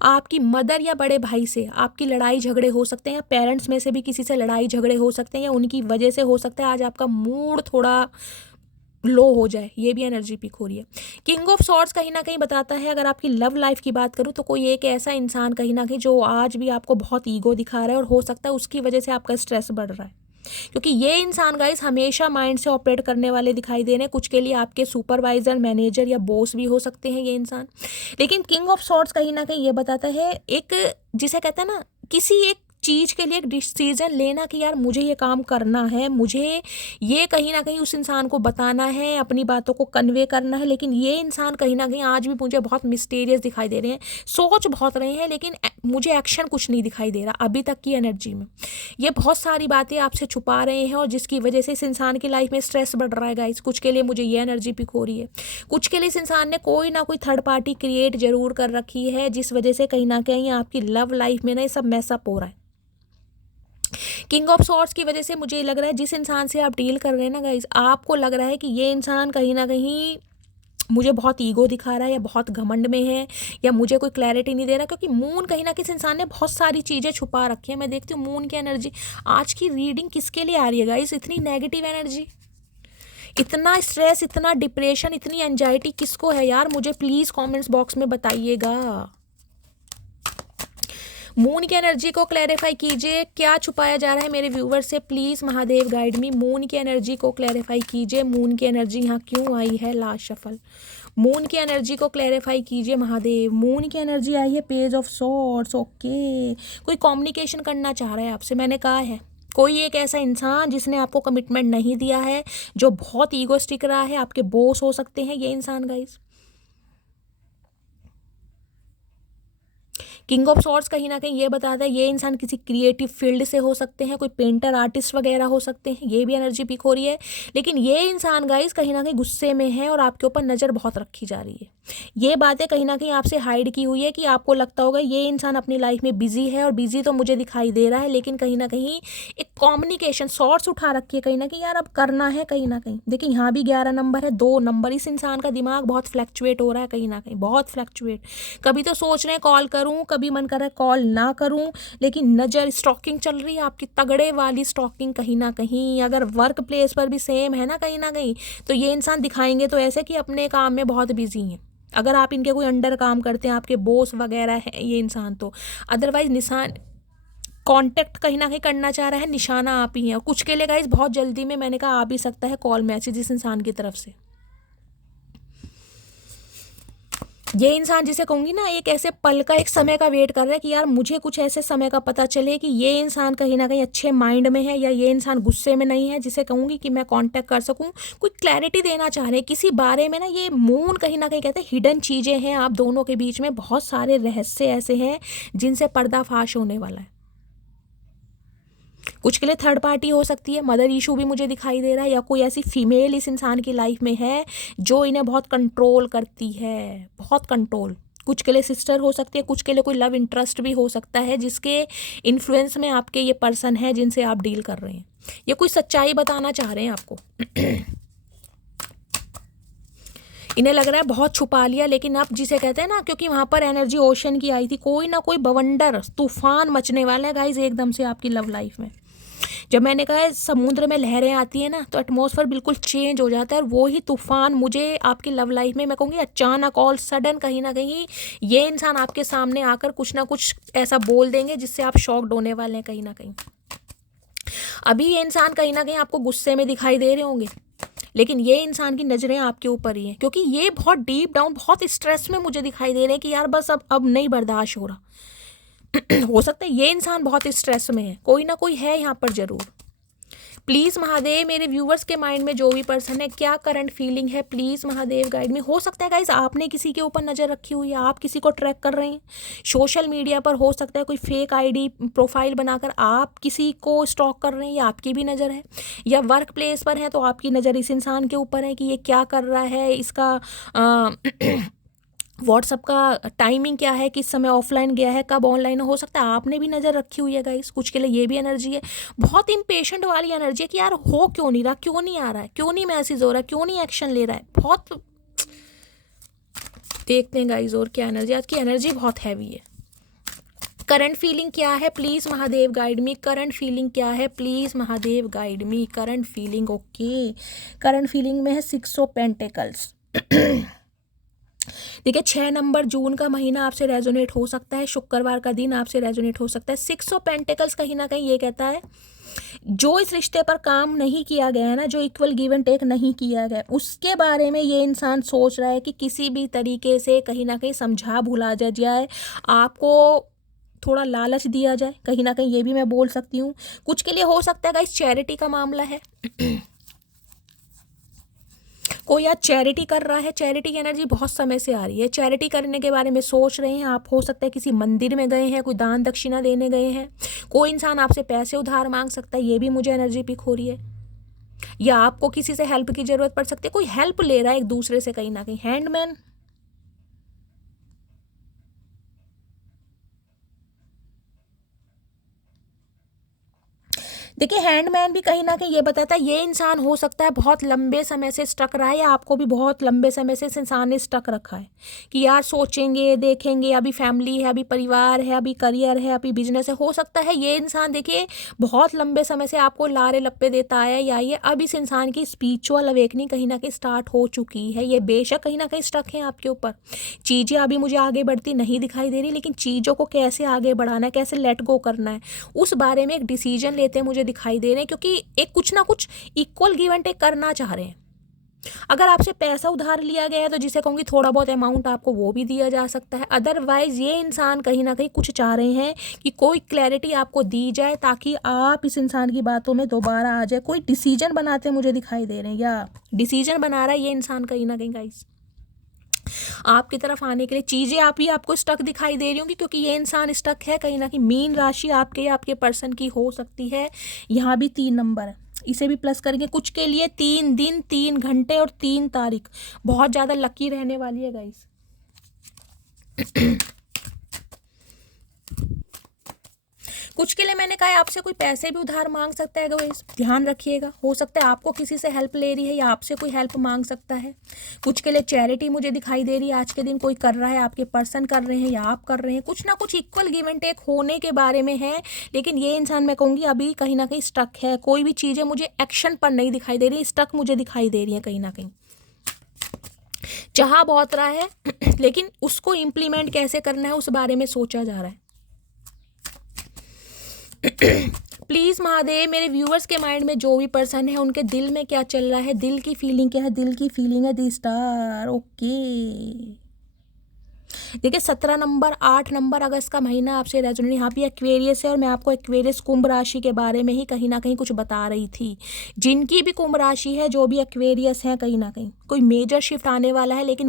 आपकी मदर या बड़े भाई से आपकी लड़ाई झगड़े हो सकते हैं, या पेरेंट्स में से भी किसी से लड़ाई झगड़े हो सकते हैं, या उनकी वजह से हो सकता है आज आपका मूड थोड़ा लो हो जाए। ये भी एनर्जी पिक हो रही है। किंग ऑफ सॉर्ड्स कहीं ना कहीं बताता है, अगर आपकी लव लाइफ की बात करूँ तो कोई एक ऐसा इंसान कहीं ना कहीं जो आज भी आपको बहुत ईगो दिखा रहा है और हो सकता है उसकी वजह से आपका स्ट्रेस बढ़ रहा है। क्योंकि ये इंसान गाइस हमेशा माइंड से ऑपरेट करने वाले दिखाई दे रहे हैं। कुछ के लिए आपके सुपरवाइजर, मैनेजर या बॉस भी हो सकते हैं ये इंसान। लेकिन किंग ऑफ सॉर्ड्स कहीं ना कहीं ये बताता है, एक जिसे कहते हैं ना, किसी एक चीज़ के लिए एक डिसीजन लेना कि यार मुझे ये काम करना है, मुझे ये कहीं ना कहीं उस इंसान को बताना है, अपनी बातों को कन्वे करना है। लेकिन ये इंसान कहीं ना कहीं आज भी मुझे बहुत मिस्टीरियस दिखाई दे रहे हैं, सोच बहुत रहे हैं, लेकिन मुझे एक्शन कुछ नहीं दिखाई दे रहा अभी तक की एनर्जी में। ये बहुत सारी बातें आपसे छुपा रहे हैं और जिसकी वजह से इस इंसान की लाइफ में स्ट्रेस बढ़ रहा है गाइस। कुछ के लिए मुझे ये एनर्जी पिक हो रही है। कुछ के लिए इस इंसान ने कोई ना कोई थर्ड पार्टी क्रिएट जरूर कर रखी है, जिस वजह से कहीं ना कहीं आपकी लव लाइफ में ना ये सब मैसअप हो रहा है। किंग ऑफ सॉर्ड्स की वजह से मुझे लग रहा है जिस इंसान से आप डील कर रहे हैं ना गाइस, आपको लग रहा है कि ये इंसान कहीं ना कहीं मुझे बहुत ईगो दिखा रहा है, या बहुत घमंड में है, या मुझे कोई क्लैरिटी नहीं दे रहा। क्योंकि मून कहीं ना किसी इंसान ने बहुत सारी चीज़ें छुपा रखी है। मैं देखती हूँ मून की एनर्जी आज की रीडिंग किसके लिए आ रही है गाइस, इतनी नेगेटिव एनर्जी, इतना स्ट्रेस, इतना डिप्रेशन, इतनी एंजाइटी किसको है यार, मुझे प्लीज़ कमेंट्स बॉक्स में बताइएगा। मून की एनर्जी को क्लैरिफाई कीजिए, क्या छुपाया जा रहा है मेरे व्यूवर से, please Mahadev guide me. Moon की एनर्जी को क्लैरिफाई कीजिए, मून की एनर्जी यहाँ क्यों आई है लास्ट शफल। मून की एनर्जी को क्लैरिफाई कीजिए महादेव। मून की एनर्जी आई है पेज ऑफ सॉर्ड्स। ओके, कोई कम्युनिकेशन करना चाह रहा है आपसे, मैंने कहा है कोई एक ऐसा इंसान जिसने आपको कमिटमेंट नहीं दिया है, जो बहुत ईगोस्टिक रहा है, आपके बॉस हो सकते हैं ये इंसान गाइस। किंग ऑफ सॉर्ड्स कहीं ना कहीं ये बताता है ये इंसान किसी क्रिएटिव फील्ड से हो सकते हैं, कोई पेंटर, आर्टिस्ट वगैरह हो सकते हैं, ये भी एनर्जी पिक हो रही है। लेकिन ये इंसान गाइस कहीं ना कहीं गुस्से में है और आपके ऊपर नज़र बहुत रखी जा रही है। ये बातें कहीं ना कहीं आपसे हाइड की हुई है कि आपको लगता होगा ये इंसान अपनी लाइफ में बिजी है, और बिजी तो मुझे दिखाई दे रहा है, लेकिन कहीं ना कहीं एक कम्युनिकेशन सॉर्ट्स उठा रखी है कहीं ना कहीं, यार अब करना है कहीं ना कहीं। देखिए यहाँ भी 11 नंबर है, 2 नंबर, इस इंसान का दिमाग बहुत फ्लैक्चुएट हो रहा है कहीं ना कहीं, बहुत फ्लैक्चुएट। कभी तो सोच रहे हैं कॉल करूँ, कभी मन कर रहा है कॉल ना करूँ, लेकिन नज़र स्टॉकिंग चल रही है आपकी, तगड़े वाली स्टॉकिंग कहीं ना कहीं। अगर वर्क प्लेस पर भी सेम है ना कहीं, तो ये इंसान दिखाएंगे तो ऐसे कि अपने काम में बहुत बिजी हैं। अगर आप इनके कोई अंडर काम करते हैं, आपके बॉस वगैरह है ये इंसान, तो अदरवाइज निशान कांटेक्ट कहीं ना कहीं करना चाह रहा है, निशाना आप ही हैं। और कुछ के लिए गाइस बहुत जल्दी में, मैंने कहा आ भी सकता है कॉल मैसेज इस इंसान की तरफ से। ये इंसान जिसे कहूँगी ना, एक ऐसे पल का, एक समय का वेट कर रहा है कि यार मुझे कुछ ऐसे समय का पता चले कि ये इंसान कहीं ना कहीं अच्छे माइंड में है, या ये इंसान गुस्से में नहीं है, जिसे कहूँगी कि मैं कांटेक्ट कर सकूँ। कोई क्लैरिटी देना चाह रहे हैं किसी बारे में ना। ये मून कहीं ना कहीं कहते हैं हिडन चीज़ें हैं आप दोनों के बीच में, बहुत सारे रहस्य ऐसे हैं जिनसे पर्दाफाश होने वाला है। कुछ के लिए थर्ड पार्टी हो सकती है, मदर इशू भी मुझे दिखाई दे रहा है, या कोई ऐसी फीमेल इस इंसान की लाइफ में है जो इन्हें बहुत कंट्रोल करती है, बहुत कंट्रोल। कुछ के लिए सिस्टर हो सकती है, कुछ के लिए कोई लव इंटरेस्ट भी हो सकता है जिसके इन्फ्लुएंस में आपके ये पर्सन है जिनसे आप डील कर रहे हैं। ये कोई सच्चाई बताना चाह रहे हैं आपको। इन्हें लग रहा है बहुत छुपा लिया, लेकिन अब जिसे कहते हैं ना, क्योंकि वहाँ पर एनर्जी ओशन की आई थी, कोई ना कोई बवंडर तूफान मचने वाला है गाइज एकदम से आपकी लव लाइफ में। जब मैंने कहा है समुद्र में लहरें आती हैं ना, तो एटमॉस्फेयर बिल्कुल चेंज हो जाता है, और वो ही तूफान मुझे आपकी लव लाइफ में, मैं कहूँगी अचानक ऑल सडन कहीं ना कहीं ये इंसान आपके सामने आकर कुछ ना कुछ ऐसा बोल देंगे जिससे आप शॉक्ड होने वाले हैं कहीं ना कहीं। अभी ये इंसान कहीं ना कहीं आपको गुस्से में दिखाई दे रहे होंगे, लेकिन ये इंसान की नज़रें आपके ऊपर ही हैं, क्योंकि ये बहुत डीप डाउन बहुत स्ट्रेस में मुझे दिखाई दे रहे हैं कि यार बस अब नहीं बर्दाश्त हो रहा। हो सकता है ये इंसान बहुत स्ट्रेस में है, कोई ना कोई है यहाँ पर ज़रूर। प्लीज़ महादेव, मेरे व्यूवर्स के माइंड में जो भी पर्सन है, क्या करंट फीलिंग है, प्लीज़ महादेव गाइड में। हो सकता है गाइज आपने किसी के ऊपर नज़र रखी हुई है, आप किसी को ट्रैक कर रहे हैं सोशल मीडिया पर। हो सकता है कोई फेक आईडी प्रोफाइल बनाकर आप किसी को स्टॉक कर रहे हैं, या आपकी भी नज़र है, या वर्क प्लेस पर है तो आपकी नज़र इस इंसान के ऊपर है कि ये क्या कर रहा है, इसका व्हाट्सअप का टाइमिंग क्या है, किस समय ऑफलाइन गया है, कब ऑनलाइन। हो सकता है आपने भी नज़र रखी हुई है गाइस। कुछ के लिए ये भी एनर्जी है, बहुत इम्पेशेंट वाली एनर्जी है कि यार हो क्यों नहीं रहा, क्यों नहीं आ रहा है, क्यों नहीं मैसेज हो रहा है, क्यों नहीं एक्शन ले रहा है। बहुत देखते हैं गाइस और क्या एनर्जी। आज की एनर्जी बहुत हैवी है। करंट फीलिंग क्या है, please Mahadev guide me. Current feeling क्या है, please Mahadev guide me. Current feeling, okay, current feeling में है 6 ऑफ पेंटिकल्स। देखिए 6 नंबर जून का महीना आपसे रेजोनेट हो सकता है, शुक्रवार का दिन आपसे रेजोनेट हो सकता है। 6 ऑफ पेंटिकल्स कहीं ना कहीं ये कहता है जो इस रिश्ते पर काम नहीं किया गया है ना, जो इक्वल गिव एंड टेक नहीं किया गया, उसके बारे में ये इंसान सोच रहा है कि किसी भी तरीके से कहीं ना कहीं समझा भुला जाए, आपको थोड़ा लालच दिया जाए, कहीं ना कहीं ये भी मैं बोल सकती हूँ। कुछ के लिए हो सकता है गाइस चैरिटी का मामला है। कोई आज चैरिटी कर रहा है, चैरिटी की एनर्जी बहुत समय से आ रही है, चैरिटी करने के बारे में सोच रहे हैं आप। हो सकता है किसी मंदिर में गए हैं, कोई दान दक्षिणा देने गए हैं, कोई इंसान आपसे पैसे उधार मांग सकता है, ये भी मुझे एनर्जी पिक हो रही है। या आपको किसी से हेल्प की जरूरत पड़ सकती है, कोई हेल्प ले रहा है एक दूसरे से कहीं ना कहीं। हैंडमैन, देखिए हैंडमैन भी कहीं ना कहीं ये बताता है ये इंसान हो सकता है बहुत लंबे समय से स्टक रहा है, या आपको भी बहुत लंबे समय से इस इंसान ने स्टक रखा है कि यार सोचेंगे देखेंगे, अभी फैमिली है, अभी परिवार है, अभी करियर है, अभी बिजनेस है। हो सकता है ये इंसान देखिए बहुत लंबे समय से आपको लारे लप्पे देता आया, या ये अब इस इंसान की स्पिरिचुअल अवेकनिंग कहीं ना कहीं स्टार्ट हो चुकी है। ये बेशक कहीं ना कहीं स्टक है आपके ऊपर, चीज़ें अभी मुझे आगे बढ़ती नहीं दिखाई दे रही, लेकिन चीज़ों को कैसे आगे बढ़ाना है, कैसे लेट गो करना है, उस बारे में एक डिसीजन लेते मुझे दिखाई दे रहे हैं, क्योंकि एक कुछ ना कुछ इक्वल गिव एंड टेक करना चाह रहे हैं। अगर आपसे पैसा उधार लिया गया है तो जिसे कहूँगी थोड़ा बहुत अमाउंट आपको वो भी दिया जा सकता है। अदरवाइज ये इंसान कहीं ना कहीं कुछ चाह रहे हैं कि कोई क्लैरिटी आपको दी जाए, ताकि आप इस इंसान की बातों में दोबारा आ जाए। कोई डिसीजन बनाते मुझे दिखाई दे रहे हैं, या डिसीजन बना रहा है ये इंसान कहीं ना कहीं गाइस आपकी तरफ आने के लिए। चीज़ें आप ही आपको स्टक दिखाई दे रही होंगी, क्योंकि ये इंसान स्टक है कहीं ना कहीं। मीन राशि आपके या आपके पर्सन की हो सकती है। यहाँ भी 3 नंबर है, इसे भी प्लस करेंगे। कुछ के लिए 3 दिन 3 घंटे और 3 तारीख बहुत ज़्यादा लकी रहने वाली है गाइस। कुछ के लिए मैंने कहा आपसे कोई पैसे भी उधार मांग सकता है गाइस, ध्यान रखिएगा। हो सकता है आपको किसी से हेल्प ले रही है, या आपसे कोई हेल्प मांग सकता है। कुछ के लिए चैरिटी मुझे दिखाई दे रही है आज के दिन, कोई कर रहा है, आपके पर्सन कर रहे हैं या आप कर रहे हैं। कुछ ना कुछ इक्वल गिव एंड टेक होने के बारे में है, लेकिन ये इंसान मैं कहूँगी अभी कहीं ना कहीं स्टक है। कोई भी चीज़ें मुझे एक्शन पर नहीं दिखाई दे रही, स्टक मुझे दिखाई दे रही है कहीं ना कहीं। चाह बहुत रहा है लेकिन उसको इम्प्लीमेंट कैसे करना है उस बारे में सोचा जा रहा है। प्लीज़ महादेव, मेरे व्यूअर्स के माइंड में जो भी पर्सन है उनके दिल में क्या चल रहा है, दिल की फीलिंग क्या है। दिल की फीलिंग है दी स्टार, ओके। देखिए 17 नंबर 8 नंबर अगस्त का महीना आपसे रेजोनेट, यहाँ पे एक्वेरियस है, और मैं आपको एक्वेरियस कुंभ राशि के बारे में ही कहीं ना कहीं कुछ बता रही थी। जिनकी भी कुंभ राशि है, जो भी एक्वेरियस है, कहीं ना कहीं कोई मेजर शिफ्ट आने वाला है। लेकिन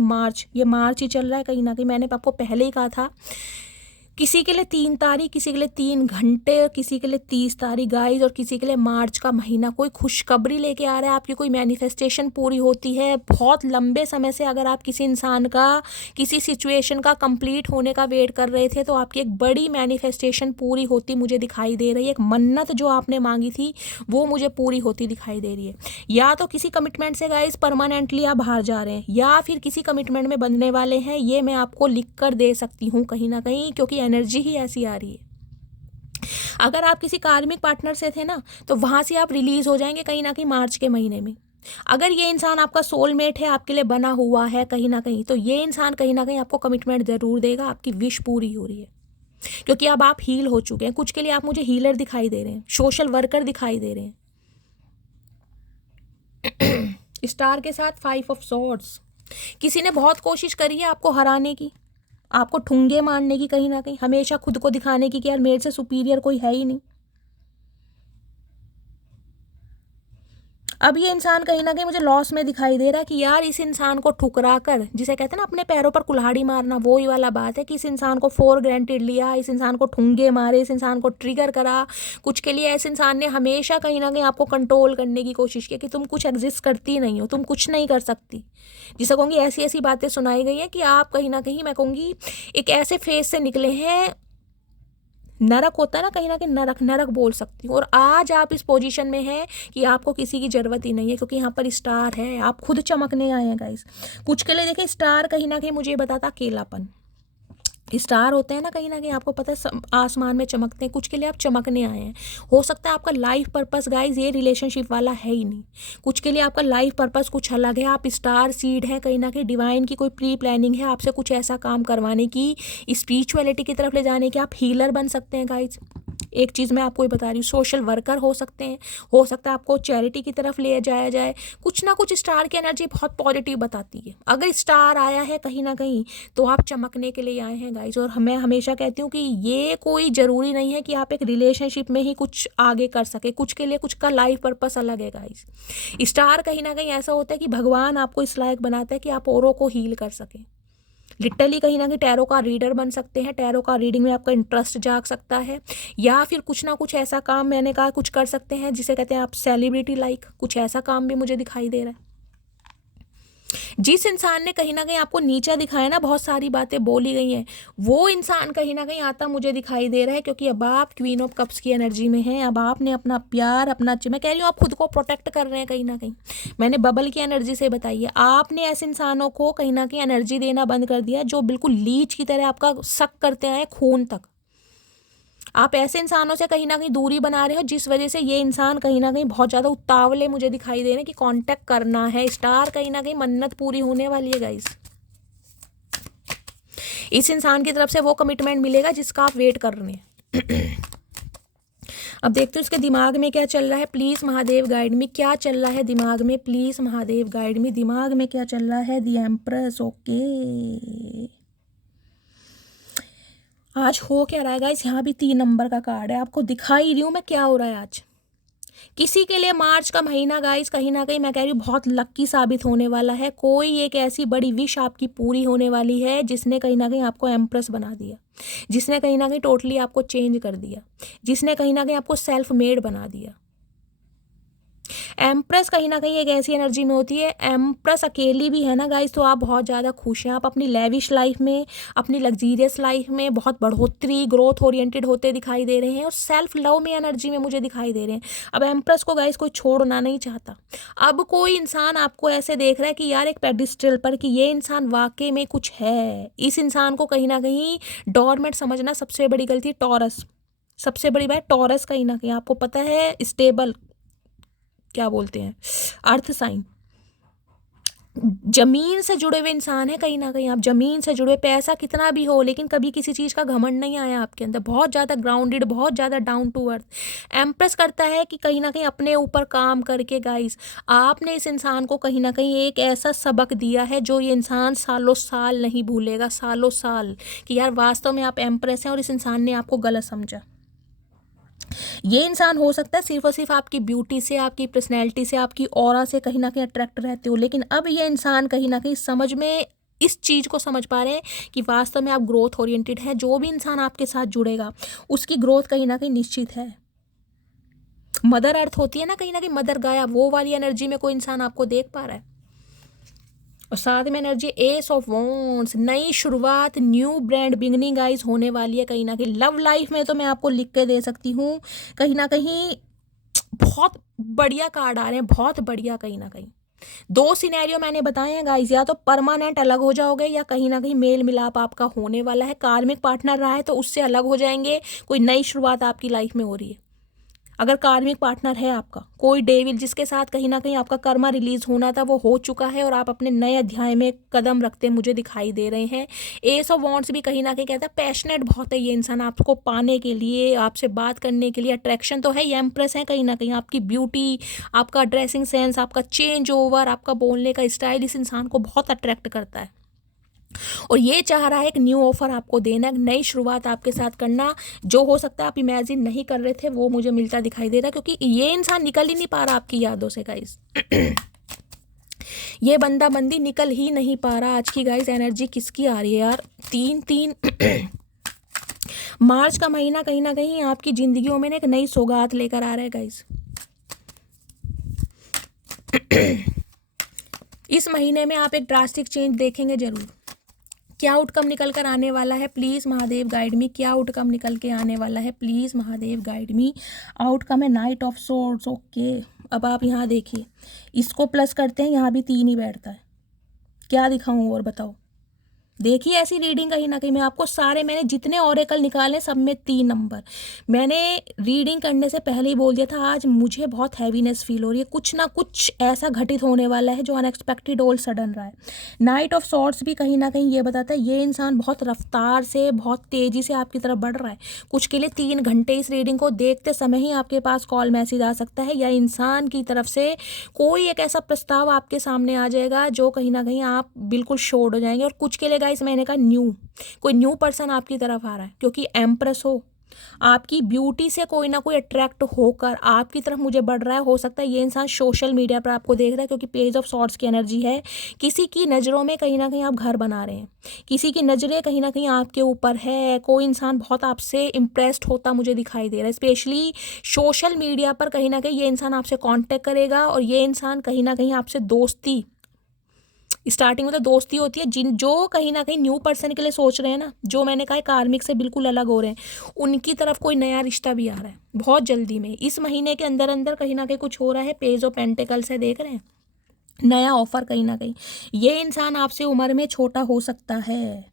ये मार्च ही चल रहा है कहीं ना कहीं। मैंने आपको पहले ही कहा था किसी के लिए 3 तारीख, किसी के लिए 3 घंटे, और किसी के लिए 30 तारीख गाइज, और किसी के लिए मार्च का महीना कोई खुशखबरी लेके आ रहा है। आपकी कोई मैनिफेस्टेशन पूरी होती है। बहुत लंबे समय से अगर आप किसी इंसान का, किसी सिचुएशन का कंप्लीट होने का वेट कर रहे थे, तो आपकी एक बड़ी मैनिफेस्टेशन पूरी होती मुझे दिखाई दे रही है। एक मन्नत जो आपने मांगी थी वो मुझे पूरी होती दिखाई दे रही है। या तो किसी कमिटमेंट से गाइज परमानेंटली आप बाहर जा रहे हैं, या फिर किसी कमिटमेंट में बंधने वाले हैं। ये मैं आपको लिख कर दे सकती हूँ कहीं ना कहीं, क्योंकि एनर्जी ही ऐसी आ रही है। अगर आप किसी कार्मिक पार्टनर से थे ना, तो वहां से आप रिलीज हो जाएंगे कहीं ना कहीं मार्च के महीने में। अगर ये इंसान आपका सोलमेट है, आपके लिए बना हुआ है कहीं ना कहीं, तो ये इंसान कहीं ना कहीं आपको कमिटमेंट जरूर देगा। आपकी विश पूरी हो रही है। क्योंकि अब आप हील हो चुके हैं। कुछ के लिए आप मुझे हीलर दिखाई दे रहे हैं, सोशल वर्कर दिखाई दे रहे हैं। स्टार के साथ 5 ऑफ सॉर्ड्स। किसी ने बहुत कोशिश करी है आपको हराने की, आपको ठुंगे मारने की, कहीं ना कहीं हमेशा खुद को दिखाने की कि यार मेरे से सुपीरियर कोई है ही नहीं। अब ये इंसान कहीं ना कहीं मुझे लॉस में दिखाई दे रहा है कि यार इस इंसान को ठुकरा कर, जिसे कहते हैं ना अपने पैरों पर कुल्हाड़ी मारना, वो ही वाला बात है कि इस इंसान को फॉर ग्रांटेड लिया, इस इंसान को ठुंगे मारे, इस इंसान को ट्रिगर करा। कुछ के लिए ऐसे इंसान ने हमेशा कहीं ना कहीं आपको कंट्रोल करने की कोशिश की कि तुम कुछ एग्जिस्ट करती नहीं हो, तुम कुछ नहीं कर सकती। जिसे कहूँगी ऐसी ऐसी बातें सुनाई गई हैं कि आप कहीं ना कहीं, मैं कहूँगी, एक ऐसे फेज से निकले हैं, नरक होता है ना, कहीं ना कहीं नरक नरक बोल सकती हूँ। और आज आप इस पोजीशन में हैं कि आपको किसी की ज़रूरत ही नहीं है, क्योंकि यहाँ पर स्टार है, आप खुद चमकने आए हैं गाइस। कुछ के लिए देखिए स्टार कहीं ना कहीं मुझे बताता अकेलापन। स्टार होते हैं ना, कहीं ना कहीं आपको पता है आसमान में चमकते हैं। कुछ के लिए आप चमकने आए हैं। हो सकता है आपका लाइफ पर्पस गाइस ये रिलेशनशिप वाला है ही नहीं। कुछ के लिए आपका लाइफ पर्पस कुछ अलग है। आप स्टार सीड है, कहीं ना कहीं डिवाइन की कोई प्री प्लानिंग है आपसे कुछ ऐसा काम करवाने की, स्पिरिचुअलिटी की तरफ ले जाने की। आप हीलर बन सकते हैं गाइस। एक चीज़ मैं आपको ही बता रही हूँ, सोशल वर्कर हो सकते हैं। हो सकता है आपको चैरिटी की तरफ ले जाया जाए। कुछ ना कुछ स्टार की एनर्जी बहुत पॉजिटिव बताती है। अगर स्टार आया है कहीं ना कहीं तो आप चमकने के लिए आए हैं गाइस। और मैं हमेशा कहती हूँ कि ये कोई ज़रूरी नहीं है कि आप एक रिलेशनशिप में ही कुछ आगे कर सके। कुछ के लिए कुछ का लाइफ पर्पस अलग है गाइस। स्टार कहीं ना कहीं ऐसा होता है कि भगवान आपको इस लायक बनाता है कि आप औरों को हील कर सकें। लिटरली कहीं ना कहीं टैरो का रीडर बन सकते हैं। टैरो का रीडिंग में आपका इंटरेस्ट जाग सकता है, या फिर कुछ ना कुछ ऐसा काम, मैंने कहा, कुछ कर सकते हैं जिसे कहते हैं आप सेलिब्रिटी लाइक। कुछ ऐसा काम भी मुझे दिखाई दे रहा है। जिस इंसान ने कहीं ना कहीं आपको नीचा दिखाया ना, बहुत सारी बातें बोली गई हैं, वो इंसान कहीं ना कहीं आता मुझे दिखाई दे रहा है। क्योंकि अब आप क्वीन ऑफ कप्स की एनर्जी में हैं। अब आपने अपना प्यार, अपना, मैं कह रही हूँ आप खुद को प्रोटेक्ट कर रहे हैं कहीं ना कहीं। मैंने बबल की एनर्जी से बताई है, आपने ऐसे इंसानों को कहीं ना कहीं एनर्जी देना बंद कर दिया जो बिल्कुल लीच की तरह आपका सक करते आए खून तक। आप ऐसे इंसानों से कहीं ना कहीं दूरी बना रहे हो, जिस वजह से ये इंसान कहीं ना कहीं बहुत ज़्यादा उतावले मुझे दिखाई दे रहे हैं कि कांटेक्ट करना है। स्टार कहीं ना कहीं मन्नत पूरी होने वाली है गाइस। इस इंसान की तरफ से वो कमिटमेंट मिलेगा जिसका आप वेट कर रहे हैं। अब देखते हैं उसके दिमाग में क्या चल रहा है। प्लीज़ महादेव गाइड मी, क्या चल रहा है दिमाग में। प्लीज़ महादेव गाइड मी, दिमाग में क्या चल रहा है। The empress, okay. आज हो क्या रहा है गाइस, यहाँ भी 3 नंबर का कार्ड है। आपको दिखा ही रही हूँ मैं क्या हो रहा है आज। किसी के लिए मार्च का महीना गाइस कहीं ना कहीं, मैं कह रही हूँ, बहुत लक्की साबित होने वाला है। कोई एक ऐसी बड़ी विश आपकी पूरी होने वाली है जिसने कहीं ना कहीं आपको एम्प्रेस बना दिया, जिसने कहीं ना कहीं टोटली आपको चेंज कर दिया, जिसने कहीं ना कहीं आपको सेल्फ मेड बना दिया। एम्प्रेस कहीं ना कहीं एक ऐसी एनर्जी में होती है। एम्प्रेस अकेली भी है ना गाइस तो आप बहुत ज़्यादा खुश हैं। आप अपनी लेविश लाइफ में, अपनी लग्जीरियस लाइफ में बहुत बढ़ोतरी, ग्रोथ ओरिएंटेड होते दिखाई दे रहे हैं, और सेल्फ लव में एनर्जी में मुझे दिखाई दे रहे हैं। अब एम्प्रेस को गाइस कोई छोड़ना नहीं चाहता। अब कोई इंसान आपको ऐसे देख रहा है कि यार एक पेडिस्टल पर, कि ये इंसान वाकई में कुछ है। इस इंसान को कहीं ना कहीं डोरमेट समझना सबसे बड़ी गलती। टॉरस, सबसे बड़ी बात, टॉरस कहीं ना कहीं आपको पता है स्टेबल, क्या बोलते हैं, अर्थ साइन, जमीन से जुड़े हुए इंसान है कहीं ना कहीं। आप जमीन से जुड़े, पैसा कितना भी हो लेकिन कभी किसी चीज़ का घमंड नहीं आया आपके अंदर। बहुत ज़्यादा ग्राउंडेड, बहुत ज़्यादा डाउन टू अर्थ। एम्प्रेस करता है कि कहीं ना कहीं अपने ऊपर काम करके गाइस आपने इस इंसान को कहीं ना कहीं एक ऐसा सबक दिया है जो ये इंसान सालों साल नहीं भूलेगा। सालों साल कि यार वास्तव में आप एम्प्रेस हैं और इस इंसान ने आपको गलत समझा। ये इंसान हो सकता है सिर्फ और सिर्फ आपकी ब्यूटी से, आपकी पर्सनैलिटी से, आपकी ऑरा से कहीं ना कहीं अट्रैक्ट रहते हो, लेकिन अब ये इंसान कहीं ना कहीं समझ में, इस चीज़ को समझ पा रहे हैं कि वास्तव में आप ग्रोथ ओरिएंटेड है। जो भी इंसान आपके साथ जुड़ेगा उसकी ग्रोथ कहीं ना कहीं निश्चित है। मदर अर्थ होती है ना कहीं ना कहीं, मदर गाया, वो वाली एनर्जी में कोई इंसान आपको देख पा रहा है। और साथ में एनर्जी एस ऑफ वॉन्ड्स, नई शुरुआत, न्यू ब्रांड बिगनिंग गाइस होने वाली है कहीं ना कहीं। लव लाइफ में तो मैं आपको लिख के दे सकती हूँ कहीं ना कहीं बहुत बढ़िया कार्ड आ रहे हैं, बहुत बढ़िया। कहीं ना कहीं 2 सिनेरियो मैंने बताए हैं गाइस, या तो परमानेंट अलग हो जाओगे या कहीं ना कहीं मेल मिलाप आपका होने वाला है। कार्मिक पार्टनर रहा है तो उससे अलग हो जाएंगे, कोई नई शुरुआत आपकी लाइफ में हो रही है। अगर कार्मिक पार्टनर है आपका, कोई डेविल जिसके साथ कहीं ना कहीं आपका कर्मा रिलीज होना था वो हो चुका है और आप अपने नए अध्याय में कदम रखते मुझे दिखाई दे रहे हैं। एस ऑफ वॉन्ड्स भी कहीं ना कहीं कहता है पैशनेट बहुत है ये इंसान आपको पाने के लिए, आपसे बात करने के लिए। अट्रैक्शन तो है, ये एम्प्रेस है कहीं ना कहीं, आपकी ब्यूटी, आपका ड्रेसिंग सेंस, आपका चेंज ओवर, आपका बोलने का स्टाइल इस इंसान को बहुत अट्रैक्ट करता है और ये चाह रहा है एक न्यू ऑफर आपको देना, एक नई शुरुआत आपके साथ करना। जो हो सकता है आप इमेजिन नहीं कर रहे थे वो मुझे मिलता दिखाई दे रहा है, क्योंकि ये इंसान निकल ही नहीं पा रहा आपकी यादों से गाइस। ये बंदा बंदी निकल ही नहीं पा रहा। आज की गाइस एनर्जी किसकी आ रही है यार? 3-3 मार्च का महीना कहीं ना कहीं आपकी जिंदगियों में एक नई सौगात लेकर आ रहा है गाइस। इस महीने में आप एक ड्रास्टिक चेंज देखेंगे जरूर। क्या आउटकम निकल कर आने वाला है? प्लीज़ महादेव गाइड मी। क्या आउटकम निकल के आने वाला है? Please Mahadev guide me. Outcome है नाइट ऑफ सोर्ड्स। ओके, अब आप यहाँ देखिए, इसको प्लस करते हैं, यहाँ भी 3 ही बैठता है। क्या दिखाऊँ और बताओ? देखिए ऐसी रीडिंग कहीं ना कहीं मैं आपको सारे, मैंने जितने ऑरेकल निकाले सब में 3 नंबर। मैंने रीडिंग करने से पहले ही बोल दिया था आज मुझे बहुत हैवीनेस फील हो रही है, कुछ ना कुछ ऐसा घटित होने वाला है जो अनएक्सपेक्टेड और सडन रहा है। नाइट ऑफ सॉर्ड्स भी कहीं ना कहीं ये बताता है ये इंसान बहुत रफ्तार से, बहुत तेज़ी से आपकी तरफ बढ़ रहा है। कुछ के लिए 3 घंटे इस रीडिंग को देखते समय ही आपके पास कॉल मैसेज आ सकता है, या इंसान की तरफ से कोई एक ऐसा प्रस्ताव आपके सामने आ जाएगा जो कहीं ना कहीं आप बिल्कुल शॉर्ट हो जाएंगे। और कुछ के लिए गाइस मैंने कहा कोई न्यू पर्सन आपकी तरफ आ रहा है, क्योंकि एम्प्रेस हो, आपकी ब्यूटी से कोई ना कोई अट्रैक्ट होकर आपकी तरफ मुझे बढ़ रहा है। हो सकता है ये इंसान सोशल मीडिया पर आपको देख रहा है, क्योंकि पेज ऑफ सॉर्ड्स की एनर्जी है। किसी की नज़रों में कहीं ना कहीं आप घर बना रहे हैं, किसी की नज़रें कहीं ना कहीं आपके ऊपर है। कोई इंसान बहुत आपसे इम्प्रेस्ड होता मुझे दिखाई दे रहा है, स्पेशली सोशल मीडिया पर कहीं ना कहीं ये इंसान आपसे कॉन्टेक्ट करेगा। और ये इंसान कहीं ना कहीं आपसे दोस्ती, स्टार्टिंग में तो दोस्ती होती है, जो कहीं ना कहीं न्यू पर्सन के लिए सोच रहे हैं ना, जो मैंने कहा कार्मिक से बिल्कुल अलग हो रहे हैं, उनकी तरफ कोई नया रिश्ता भी आ रहा है बहुत जल्दी में। इस महीने के अंदर अंदर कहीं ना कहीं कुछ हो रहा है। पेज ऑफ पेंटिकल्स है, देख रहे हैं, नया ऑफर कहीं ना कहीं। ये इंसान आपसे उम्र में छोटा हो सकता है,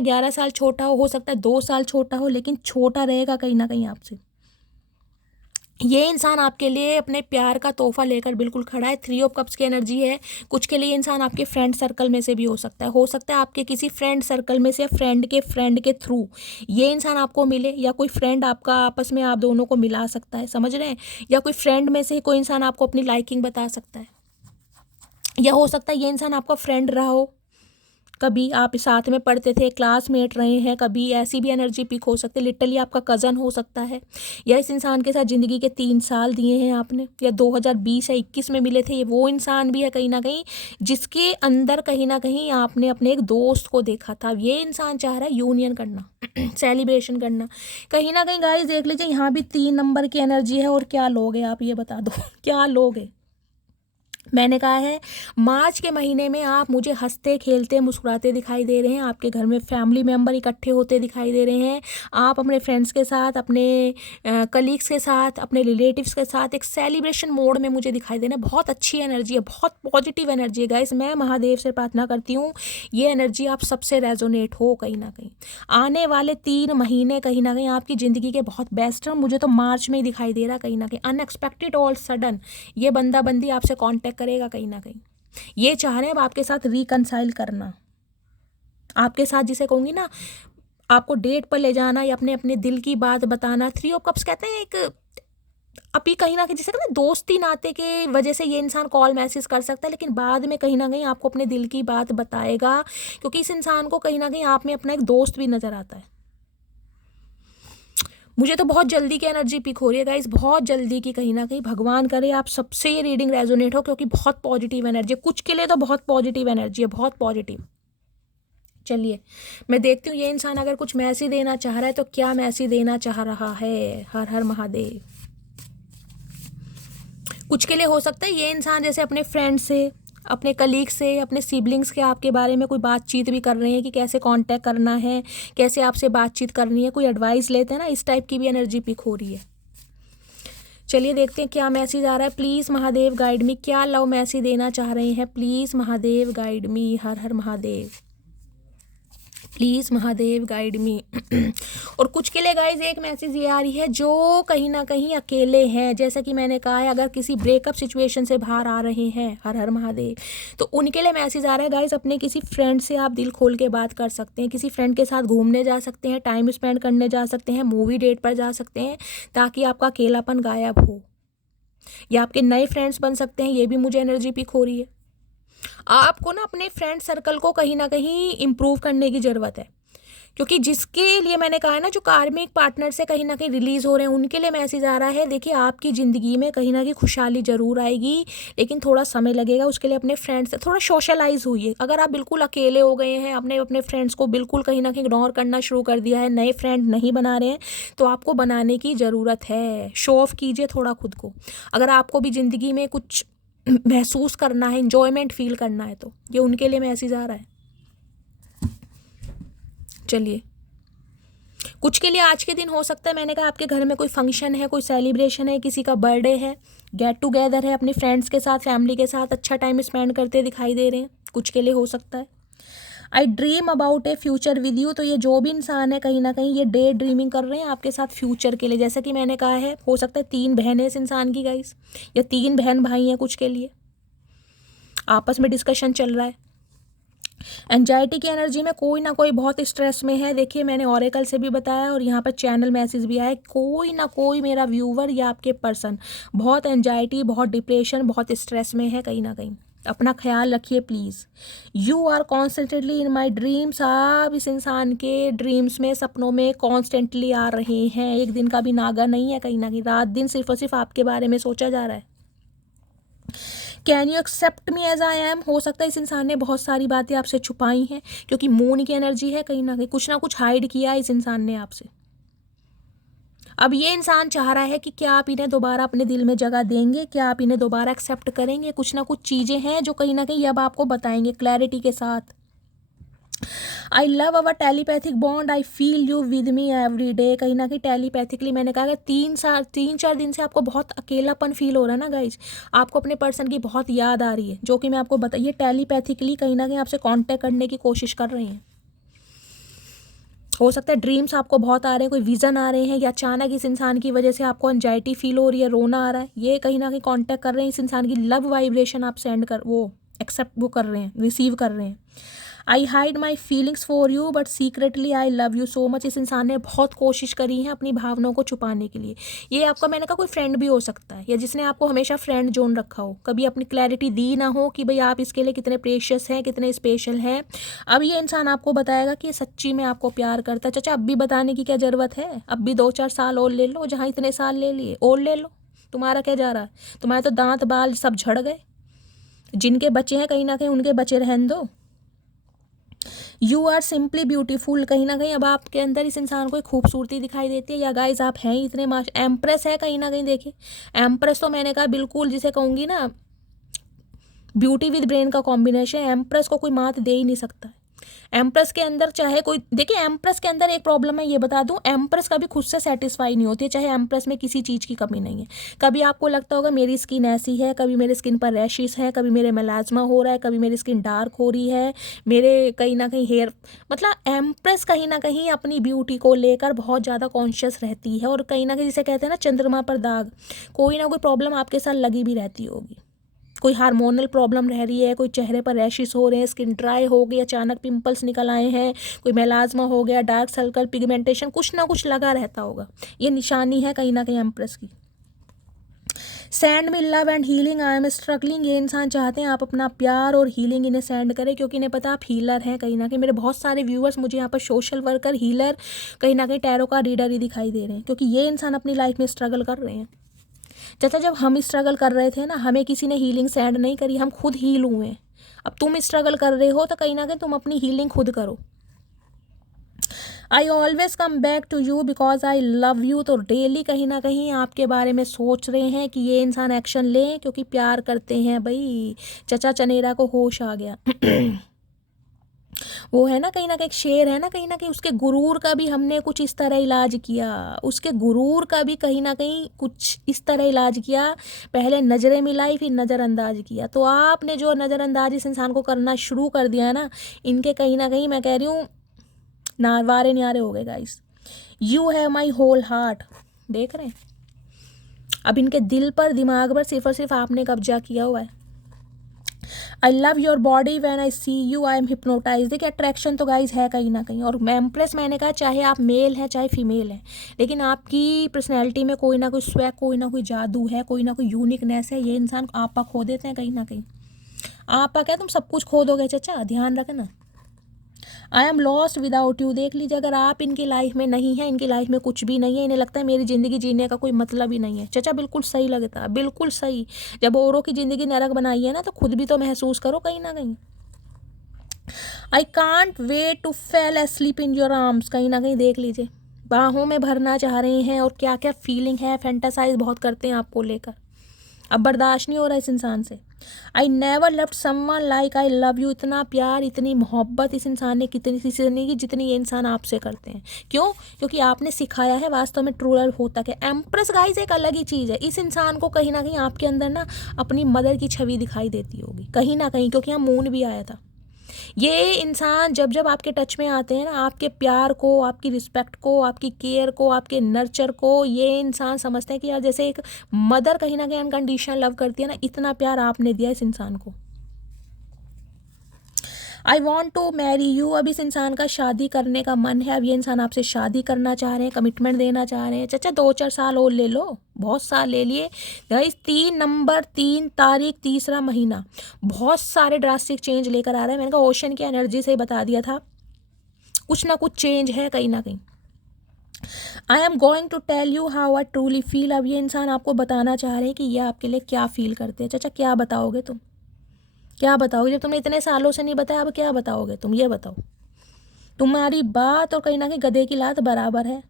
11 साल छोटा हो सकता है 2 साल छोटा हो, लेकिन छोटा रहेगा कहीं ना कहीं आपसे। ये इंसान आपके लिए अपने प्यार का तोहफा लेकर बिल्कुल खड़ा है। 3 ऑफ कप्स की एनर्जी है। कुछ के लिए इंसान आपके फ्रेंड सर्कल में से भी हो सकता है आपके किसी फ्रेंड सर्कल में से, या फ्रेंड के थ्रू ये इंसान आपको मिले, या कोई फ्रेंड आपका आपस में आप दोनों को मिला सकता है, समझ रहे हैं? या कोई फ्रेंड में से कोई इंसान आपको अपनी लाइकिंग बता सकता है, या हो सकता है ये इंसान आपका फ्रेंड रहा हो, कभी आप साथ में पढ़ते थे, क्लासमेट रहे हैं, कभी ऐसी भी एनर्जी पिक हो सकती है। लिटरली आपका कज़न हो सकता है, या इस इंसान के साथ ज़िंदगी के 3 साल दिए हैं आपने, या 2020 या 21 में मिले थे। ये वो इंसान भी है कहीं ना कहीं जिसके अंदर कहीं ना कहीं आपने अपने एक दोस्त को देखा था। ये इंसान चाह रहा है यूनियन करना, सेलिब्रेशन करना कहीं ना कहीं। गाइस देख लीजिए, यहाँ भी 3 नंबर की एनर्जी है। और क्या लोगे आप, ये बता दो क्या लोगे? मैंने कहा है मार्च के महीने में आप मुझे हंसते खेलते मुस्कुराते दिखाई दे रहे हैं। आपके घर में फैमिली मेम्बर इकट्ठे होते दिखाई दे रहे हैं। आप अपने फ्रेंड्स के साथ, अपने कलीग्स के साथ, अपने रिलेटिव्स के साथ एक सेलिब्रेशन मोड में मुझे दिखाई दे रहे हैं। बहुत अच्छी एनर्जी है, बहुत पॉजिटिव एनर्जी है गाइस। मैं महादेव से प्रार्थना करती हूँ ये एनर्जी आप सबसे रेजोनेट हो कहीं ना कहीं। आने वाले 3 महीने कहीं ना कहीं आपकी ज़िंदगी के बहुत बेस्ट हैं। मुझे तो मार्च में ही दिखाई दे रहा कहीं ना कहीं अनएक्सपेक्टेड ऑल सडन ये बंदा बंदी आपसे कॉन्टेक्ट करेगा कहीं ना कहीं। ये चाह रहे हैं अब आपके साथ रिकनसाइल करना, आपके साथ जिसे कहूंगी ना, आपको डेट पर ले जाना या अपने अपने दिल की बात बताना। 3 ऑफ कप्स कहते हैं एक अभी कहीं ना कहीं जिसे कहते हैं दोस्ती नाते के वजह से ये इंसान कॉल मैसेज कर सकता है, लेकिन बाद में कहीं ना कहीं आपको अपने दिल की बात बताएगा, क्योंकि इस इंसान को कहीं ना कहीं आप में अपना एक दोस्त भी नजर आता है। मुझे तो बहुत जल्दी की एनर्जी पिक हो रही है गाइस, बहुत जल्दी की। कहीं ना कहीं भगवान करे आप सबसे ये रीडिंग रेजोनेट हो, क्योंकि बहुत पॉजिटिव एनर्जी है। कुछ के लिए तो बहुत पॉजिटिव एनर्जी है, बहुत पॉजिटिव। चलिए मैं देखती हूँ ये इंसान अगर कुछ मैसेज देना चाह रहा है तो क्या मैसेज देना चाह रहा है। हर हर महादेव। कुछ के लिए हो सकता है ये इंसान जैसे अपने फ्रेंड से, अपने कलीग से, अपने सिबलिंग्स के आपके बारे में कोई बातचीत भी कर रहे हैं कि कैसे कांटेक्ट करना है, कैसे आपसे बातचीत करनी है, कोई एडवाइस लेते हैं ना, इस टाइप की भी एनर्जी पिक हो रही है। चलिए देखते हैं क्या मैसेज आ रहा है। प्लीज़ महादेव गाइड मी, क्या लव मैसेज देना चाह रहे हैं? Please Mahadev guide me. Her Har Mahadev. Please Mahadev guide मी। और कुछ के लिए गाइज एक मैसेज ये आ रही है जो कहीं ना कहीं अकेले हैं, जैसा कि मैंने कहा है, अगर किसी ब्रेकअप सिचुएशन से बाहर आ रहे हैं, हर हर महादेव, तो उनके लिए मैसेज आ रहा है गाइज, अपने किसी फ्रेंड से आप दिल खोल के बात कर सकते हैं, किसी फ्रेंड के साथ घूमने जा सकते हैं, टाइम स्पेंड करने जा सकते हैं, मूवी डेट पर जा सकते हैं, ताकि आपका अकेलापन गायब हो, या आपके नए फ्रेंड्स बन सकते हैं। ये भी मुझे एनर्जी पिक हो रही है। आपको ना अपने फ्रेंड सर्कल को कहीं ना कहीं इम्प्रूव करने की ज़रूरत है, क्योंकि जिसके लिए मैंने कहा है ना, जो कार्मिक पार्टनर से कहीं ना कहीं रिलीज़ हो रहे हैं, उनके लिए मैसेज आ रहा है। देखिए, आपकी ज़िंदगी में कहीं ना कहीं खुशहाली ज़रूर आएगी, लेकिन थोड़ा समय लगेगा। उसके लिए अपने फ्रेंड्स से थोड़ा सोशलाइज हुई है। अगर आप बिल्कुल अकेले हो गए हैं, अपने अपने फ्रेंड्स को बिल्कुल कहीं ना कहीं इग्नोर करना शुरू कर दिया है, नए फ्रेंड नहीं बना रहे हैं, तो आपको बनाने की ज़रूरत है। शो ऑफ कीजिए थोड़ा खुद को। अगर आपको भी ज़िंदगी में कुछ महसूस करना है, इंजॉयमेंट फील करना है, तो ये उनके लिए मैसेज आ रहा है। चलिए, कुछ के लिए आज के दिन हो सकता है, मैंने कहा, आपके घर में कोई फंक्शन है, कोई सेलिब्रेशन है, किसी का बर्थडे है, गेट टुगेदर है, अपने फ्रेंड्स के साथ, फैमिली के साथ अच्छा टाइम स्पेंड करते दिखाई दे रहे हैं। कुछ के लिए हो सकता है आई dream about A future with you. तो ये जो भी इंसान है, कहीं ना कहीं ये डे ड्रीमिंग कर रहे हैं आपके साथ फ्यूचर के लिए। जैसे कि मैंने कहा है, हो सकता है 3 बहनें इस इंसान की गाइस, या 3 बहन भाई हैं। कुछ के लिए आपस में डिस्कशन चल रहा है। एंजाइटी की एनर्जी में कोई ना कोई बहुत स्ट्रेस में है। देखिए, मैंने ऑरेकल से भी बताया और यहाँ पर चैनल मैसेज भी आया, कोई ना कोई मेरा व्यूवर या आपके पर्सन बहुत एंजाइटी, बहुत डिप्रेशन, बहुत स्ट्रेस में है कहीं ना कहीं। अपना ख्याल रखिए please. You are constantly in my dreams. आप इस इंसान के ड्रीम्स में, सपनों में कॉन्स्टेंटली आ रहे हैं। एक दिन का भी नागा नहीं है, कहीं ना कहीं रात दिन सिर्फ और सिर्फ आपके बारे में सोचा जा रहा है। Can you accept me as I am. हो सकता है इस इंसान ने बहुत सारी बातें आपसे छुपाई हैं, क्योंकि मून की एनर्जी है, कहीं ना कहीं कुछ ना कुछ हाइड किया है इस इंसान ने आपसे। अब ये इंसान चाह रहा है कि क्या आप इन्हें दोबारा अपने दिल में जगह देंगे, क्या आप इन्हें दोबारा एक्सेप्ट करेंगे। कुछ ना कुछ चीज़ें हैं जो कहीं ना कहीं अब आपको बताएंगे क्लैरिटी के साथ। I love our telepathic bond, I feel you with me every day. कहीं ना कहीं टेलीपैथिकली मैंने कहा कि 3-4 दिन से आपको बहुत अकेलापन फील हो रहा है ना गाइज, आपको अपने पर्सन की बहुत याद आ रही है, जो कि मैं आपको बताइए टेलीपैथिकली कहीं ना कहीं आपसे कांटेक्ट करने की कोशिश कर रहे हैं। हो सकता है ड्रीम्स आपको बहुत आ रहे हैं, कोई विजन आ रहे हैं, या अचानक इस इंसान की वजह से आपको एंजाइटी फील हो रही है, रोना आ रहा है। ये कहीं ना कहीं कांटेक्ट कर रहे हैं, इस इंसान की लव वाइब्रेशन आप सेंड कर, वो एक्सेप्ट वो कर रहे हैं, रिसीव कर रहे हैं। आई hide my feelings for you but secretly I love you so much. इस इंसान ने बहुत कोशिश करी है अपनी भावनाओं को छुपाने के लिए। ये आपका, मैंने कहा, कोई फ्रेंड भी हो सकता है, या जिसने आपको हमेशा फ्रेंड जोन रखा हो, कभी अपनी क्लैरिटी दी ना हो कि भाई आप इसके लिए कितने प्रेशियस हैं, कितने स्पेशल हैं। अब ये इंसान आपको बताएगा कि सच्ची में आपको प्यार करता है। चाचा, अब भी बताने की क्या ज़रूरत है, अब भी 2-4 साल और ले लो, जहाँ इतने साल ले लिए और ले लो। तुम्हारा क्या जा रहा है, तुम्हारे तो दांत बाल सब झड़ गए। जिनके बच्चे हैं कहीं ना कहीं उनके बच्चे रहने दो। You are simply beautiful. कहीं ना कहीं अब आपके अंदर इस इंसान को एक खूबसूरती दिखाई देती है, या गाइज आप हैं इतने एम्प्रेस है कहीं ना कहीं। देखिए, एम्प्रेस तो मैंने कहा बिल्कुल, जिसे कहूँगी ना, ब्यूटी विद ब्रेन का कॉम्बिनेशन। एम्प्रेस को कोई मात दे ही नहीं सकता। एम्प्रेस के अंदर चाहे कोई, देखिए एम्प्रेस के अंदर एक प्रॉब्लम है, ये बता दूं, एम्प्रेस कभी खुद से सेटिस्फाई नहीं होती है, चाहे एम्प्रेस में किसी चीज़ की कमी नहीं है। कभी आपको लगता होगा मेरी स्किन ऐसी है, कभी मेरे स्किन पर रैशेस है, कभी मेरे मेलाज्मा हो रहा है, कभी मेरी स्किन डार्क हो रही है, मेरे कहीं ना कहीं हेयर, मतलब एम्प्रेस कहीं ना कहीं अपनी ब्यूटी को लेकर बहुत ज़्यादा कॉन्शियस रहती है। और कहीं ना कहीं जिसे कहते हैं ना चंद्रमा पर दाग, कोई ना कोई प्रॉब्लम आपके साथ लगी भी रहती होगी। कोई हार्मोनल प्रॉब्लम रह रही है, कोई चेहरे पर रैशेस हो रहे हैं, स्किन ड्राई हो गई, अचानक पिंपल्स निकल आए हैं, कोई मेलाज्मा हो गया, डार्क सर्कल, पिगमेंटेशन, कुछ ना कुछ लगा रहता होगा। ये निशानी है कहीं ना कहीं एम्प्रेस की। Send me love and healing, I am struggling. ये इंसान चाहते हैं आप अपना प्यार और हीलिंग इन्हें सेंड करें, क्योंकि इन्हें पता आप हीलर हैं कहीं ना कहीं। मेरे बहुत सारे व्यूअर्स मुझे यहाँ पर सोशल वर्कर, हीलर, कहीं ना कहीं टैरो का रीडर ही दिखाई दे रहे हैं, क्योंकि ये इंसान अपनी लाइफ में स्ट्रगल कर रहे हैं। चाचा, जब हम स्ट्रगल कर रहे थे ना, हमें किसी ने हीलिंग सेंड नहीं करी, हम खुद हील हुए। अब तुम स्ट्रगल कर रहे हो तो कहीं ना कहीं तुम अपनी हीलिंग खुद करो। I always come back to you because I love you. तो डेली कहीं ना कहीं आपके बारे में सोच रहे हैं कि ये इंसान एक्शन लें, क्योंकि प्यार करते हैं भाई। चचा चनेरा को होश आ गया। वो है ना कहीं एक शेर है ना कहीं उसके गुरूर का भी हमने कुछ इस तरह इलाज किया। उसके गुरूर का भी कहीं ना कहीं कुछ इस तरह इलाज किया। पहले नज़रें मिलाई, फिर नज़रअंदाज किया। तो आपने जो नज़रअंदाज इस इंसान को करना शुरू कर दिया ना, इनके कहीं ना कहीं मैं कह रही हूँ ना वारे न्यारे हो गए guys. You have my whole heart, देख रहे हैं, अब इनके दिल पर दिमाग पर सिर्फ और सिर्फ आपने कब्जा किया हुआ है। I love your body when I see you I am hypnotise. देखिए अट्रैक्शन तो गाइज है कहीं ना कहीं, और एम्प्रेस मैंने कहा चाहे आप मेल हैं चाहे फीमेल हैं, लेकिन आपकी पर्सनैलिटी में कोई ना कोई स्वैग, कोई ना कोई जादू है, कोई ना कोई यूनिकनेस है। ये इंसान आपा खो देते हैं कहीं ना कहीं। आपा क्या, तुम सब कुछ खो दोगे चाचा, ध्यान रखना। I am lost without you, देख लीजिए अगर आप इनकी लाइफ में नहीं है, इनकी लाइफ में कुछ भी नहीं है, इन्हें लगता है मेरी ज़िंदगी जीने का कोई मतलब ही नहीं है। चाचा बिल्कुल सही लगता है, बिल्कुल सही। जब औरों की ज़िंदगी नरक बनाई है ना, तो खुद भी तो महसूस करो कहीं ना कहीं। I can't wait to fall asleep in your arms, कहीं ना कहीं देख लीजिए बाहों में भरना चाह रहे हैं, और क्या क्या फीलिंग है, फैंटासाइज बहुत करते हैं आपको लेकर। अब बर्दाश्त नहीं हो रहा इस इंसान से। I never loved someone like I love you, इतना प्यार इतनी मोहब्बत इस इंसान ने कितनी किसी नहीं की जितनी ये इंसान आपसे करते हैं। क्यों? क्योंकि आपने सिखाया है वास्तव में ट्रू लव होता क्या। एम्प्रेस गाइज एक अलग ही चीज़ है। इस इंसान को कहीं ना कहीं आपके अंदर ना अपनी मदर की छवि दिखाई देती होगी कहीं ना कहीं, क्योंकि यहाँ मून भी आया था। ये इंसान जब जब आपके टच में आते हैं ना, आपके प्यार को, आपकी रिस्पेक्ट को, आपकी केयर को, आपके नर्चर को, ये इंसान समझते हैं कि यार जैसे एक मदर कहीं ना कहीं अनकंडीशनल लव करती है ना, इतना प्यार आपने दिया इस इंसान को। I want to marry you, अब इस इंसान का शादी करने का मन है। अब ये इंसान आपसे शादी करना चाह रहे हैं, कमिटमेंट देना चाह रहे हैं। चाचा 2-4 साल और ले लो, बहुत साल ले लिए गाइस। 3 नंबर 3 तारीख 3रा महीना बहुत सारे ड्रास्टिक चेंज लेकर आ रहा है। मैंने कहा ओशन की एनर्जी से ही बता दिया था, कुछ ना कुछ चेंज है कहीं ना कहीं। I am going to tell you how I truly feel, अब ये इंसान आपको बताना चाह रहे हैं कि ये आपके लिए क्या फील करते हैं। चाचा क्या बताओगे तुम, क्या बताओगे? जब तुमने इतने सालों से नहीं बताया, अब क्या बताओगे तुम, ये बताओ। तुम्हारी बात और कहीं ना कहीं गधे की लात बराबर है।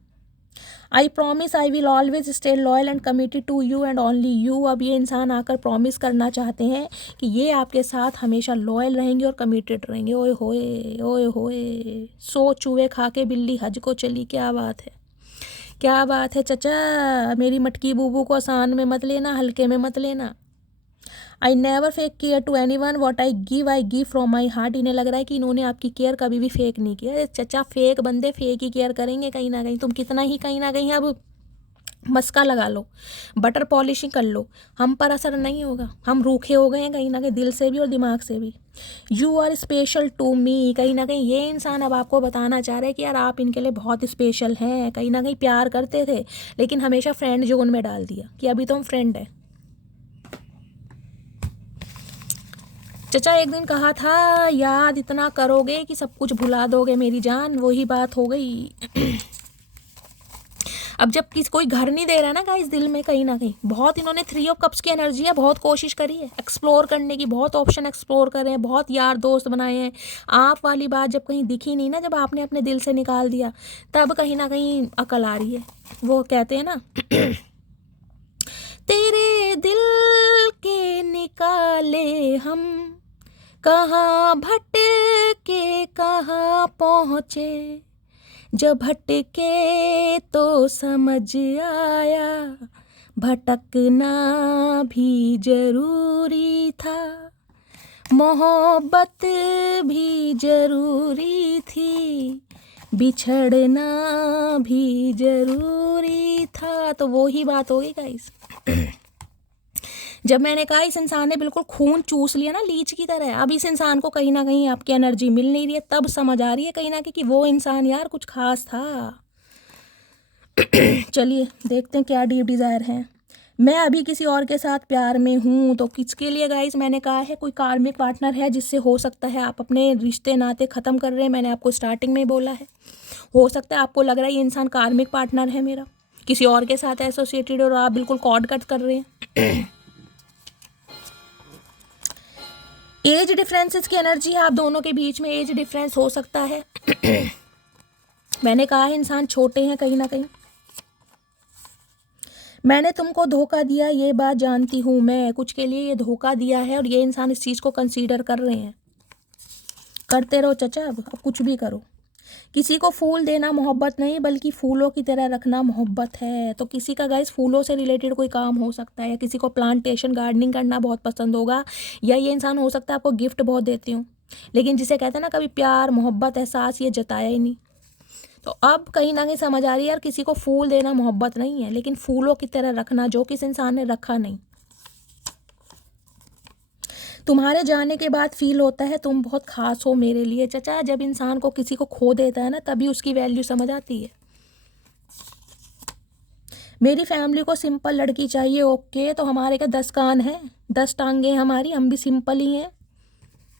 I promise I will always stay loyal and committed to you and only you, अब ये इंसान आकर प्रॉमिस करना चाहते हैं कि ये आपके साथ हमेशा लॉयल रहेंगे और कमिटेड रहेंगे। ओए होए, ओए होए, 100 चूहे खा के बिल्ली हज को चली, क्या बात है, क्या बात है। चाचा मेरी मटकी बूबू को आसान में मत लेना, हल्के में मत लेना। I never fake care to anyone, what I give from my heart, इन्हें लग रहा है कि इन्होंने आपकी केयर कभी भी फेक नहीं किया। चचा फेक बंदे फेक ही केयर करेंगे कहीं ना कहीं। तुम कितना ही कहीं ना कहीं अब मस्का लगा लो, बटर पॉलिशिंग कर लो, हम पर असर नहीं होगा। हम रूखे हो गए हैं कहीं ना कहीं, दिल से भी और दिमाग से भी। You are special to me, कहीं ना कहीं ये इंसान अब आपको बताना चाह रहे हैं कि यार आप इनके लिए बहुत स्पेशल हैं। कहीं ना कहीं प्यार करते थे, लेकिन हमेशा फ्रेंड जोन में डाल दिया कि अभी तो हम फ्रेंड हैं। चचा एक दिन कहा था याद इतना करोगे कि सब कुछ भुला दोगे मेरी जान, वही बात हो गई। अब जब किसी कोई घर नहीं दे रहा ना गाइस दिल में, कहीं ना कहीं बहुत इन्होंने 3 ऑफ कप्स की एनर्जी है, बहुत कोशिश करी है एक्सप्लोर करने की, बहुत ऑप्शन एक्सप्लोर करे हैं, बहुत यार दोस्त बनाए हैं। आप वाली बात जब कहीं दिखी नहीं ना, जब आपने अपने दिल से निकाल दिया, तब कहीं ना कहीं अकल आ रही है। वो कहते हैं ना तेरे दिल के निकाले हम, कहाँ भटके कहाँ पहुँचे, जब भटके तो समझ आया भटकना भी जरूरी था, मोहब्बत भी जरूरी थी, बिछड़ना भी जरूरी था। तो वो ही बात होगी गाइस। जब मैंने कहा इस इंसान ने बिल्कुल खून चूस लिया ना लीच की तरह, अब इस इंसान को कहीं ना कहीं आपकी एनर्जी मिल नहीं रही है, तब समझ आ रही है कहीं ना कहीं कि वो इंसान यार कुछ खास था। चलिए देखते हैं क्या डीप डिज़ायर है। मैं अभी किसी और के साथ प्यार में हूँ, तो किसके लिए गाइस मैंने कहा है कोई कार्मिक पार्टनर है जिससे हो सकता है आप अपने रिश्ते नाते ख़त्म कर रहे हैं। मैंने आपको स्टार्टिंग में बोला है, हो सकता है आपको लग रहा है ये इंसान कार्मिक पार्टनर है मेरा, किसी और के साथ एसोसिएटेड, और आप बिल्कुल कॉर्ड कट कर रहे हैं। एज डिफरेंसेस की एनर्जी है आप दोनों के बीच में, एज डिफरेंस हो सकता है। मैंने कहा है इंसान छोटे हैं कहीं ना कहीं। मैंने तुमको धोखा दिया, ये बात जानती हूँ मैं, कुछ के लिए ये धोखा दिया है और ये इंसान इस चीज़ को कंसीडर कर रहे हैं। करते रहो चचा, अब कुछ भी करो। किसी को फूल देना मोहब्बत नहीं, बल्कि फूलों की तरह रखना मोहब्बत है। तो किसी का गाइस फूलों से रिलेटेड कोई काम हो सकता है, या किसी को प्लांटेशन गार्डनिंग करना बहुत पसंद होगा, या ये इंसान हो सकता है आपको गिफ्ट बहुत देती हूँ, लेकिन जिसे कहते हैं ना कभी प्यार मोहब्बत एहसास ये जताया ही नहीं। तो अब कहीं ना कहीं समझ आ रही है यार, किसी को फूल देना मोहब्बत नहीं है, लेकिन फूलों की तरह रखना जो किस इंसान ने रखा नहीं। तुम्हारे जाने के बाद फील होता है तुम बहुत खास हो मेरे लिए चचा। जब इंसान को किसी को खो देता है ना, तभी उसकी वैल्यू समझ आती है। मेरी फैमिली को सिंपल लड़की चाहिए, ओके। तो हमारे का 10 कान हैं, 10 टांगे हैं हमारी, हम भी सिंपल ही हैं।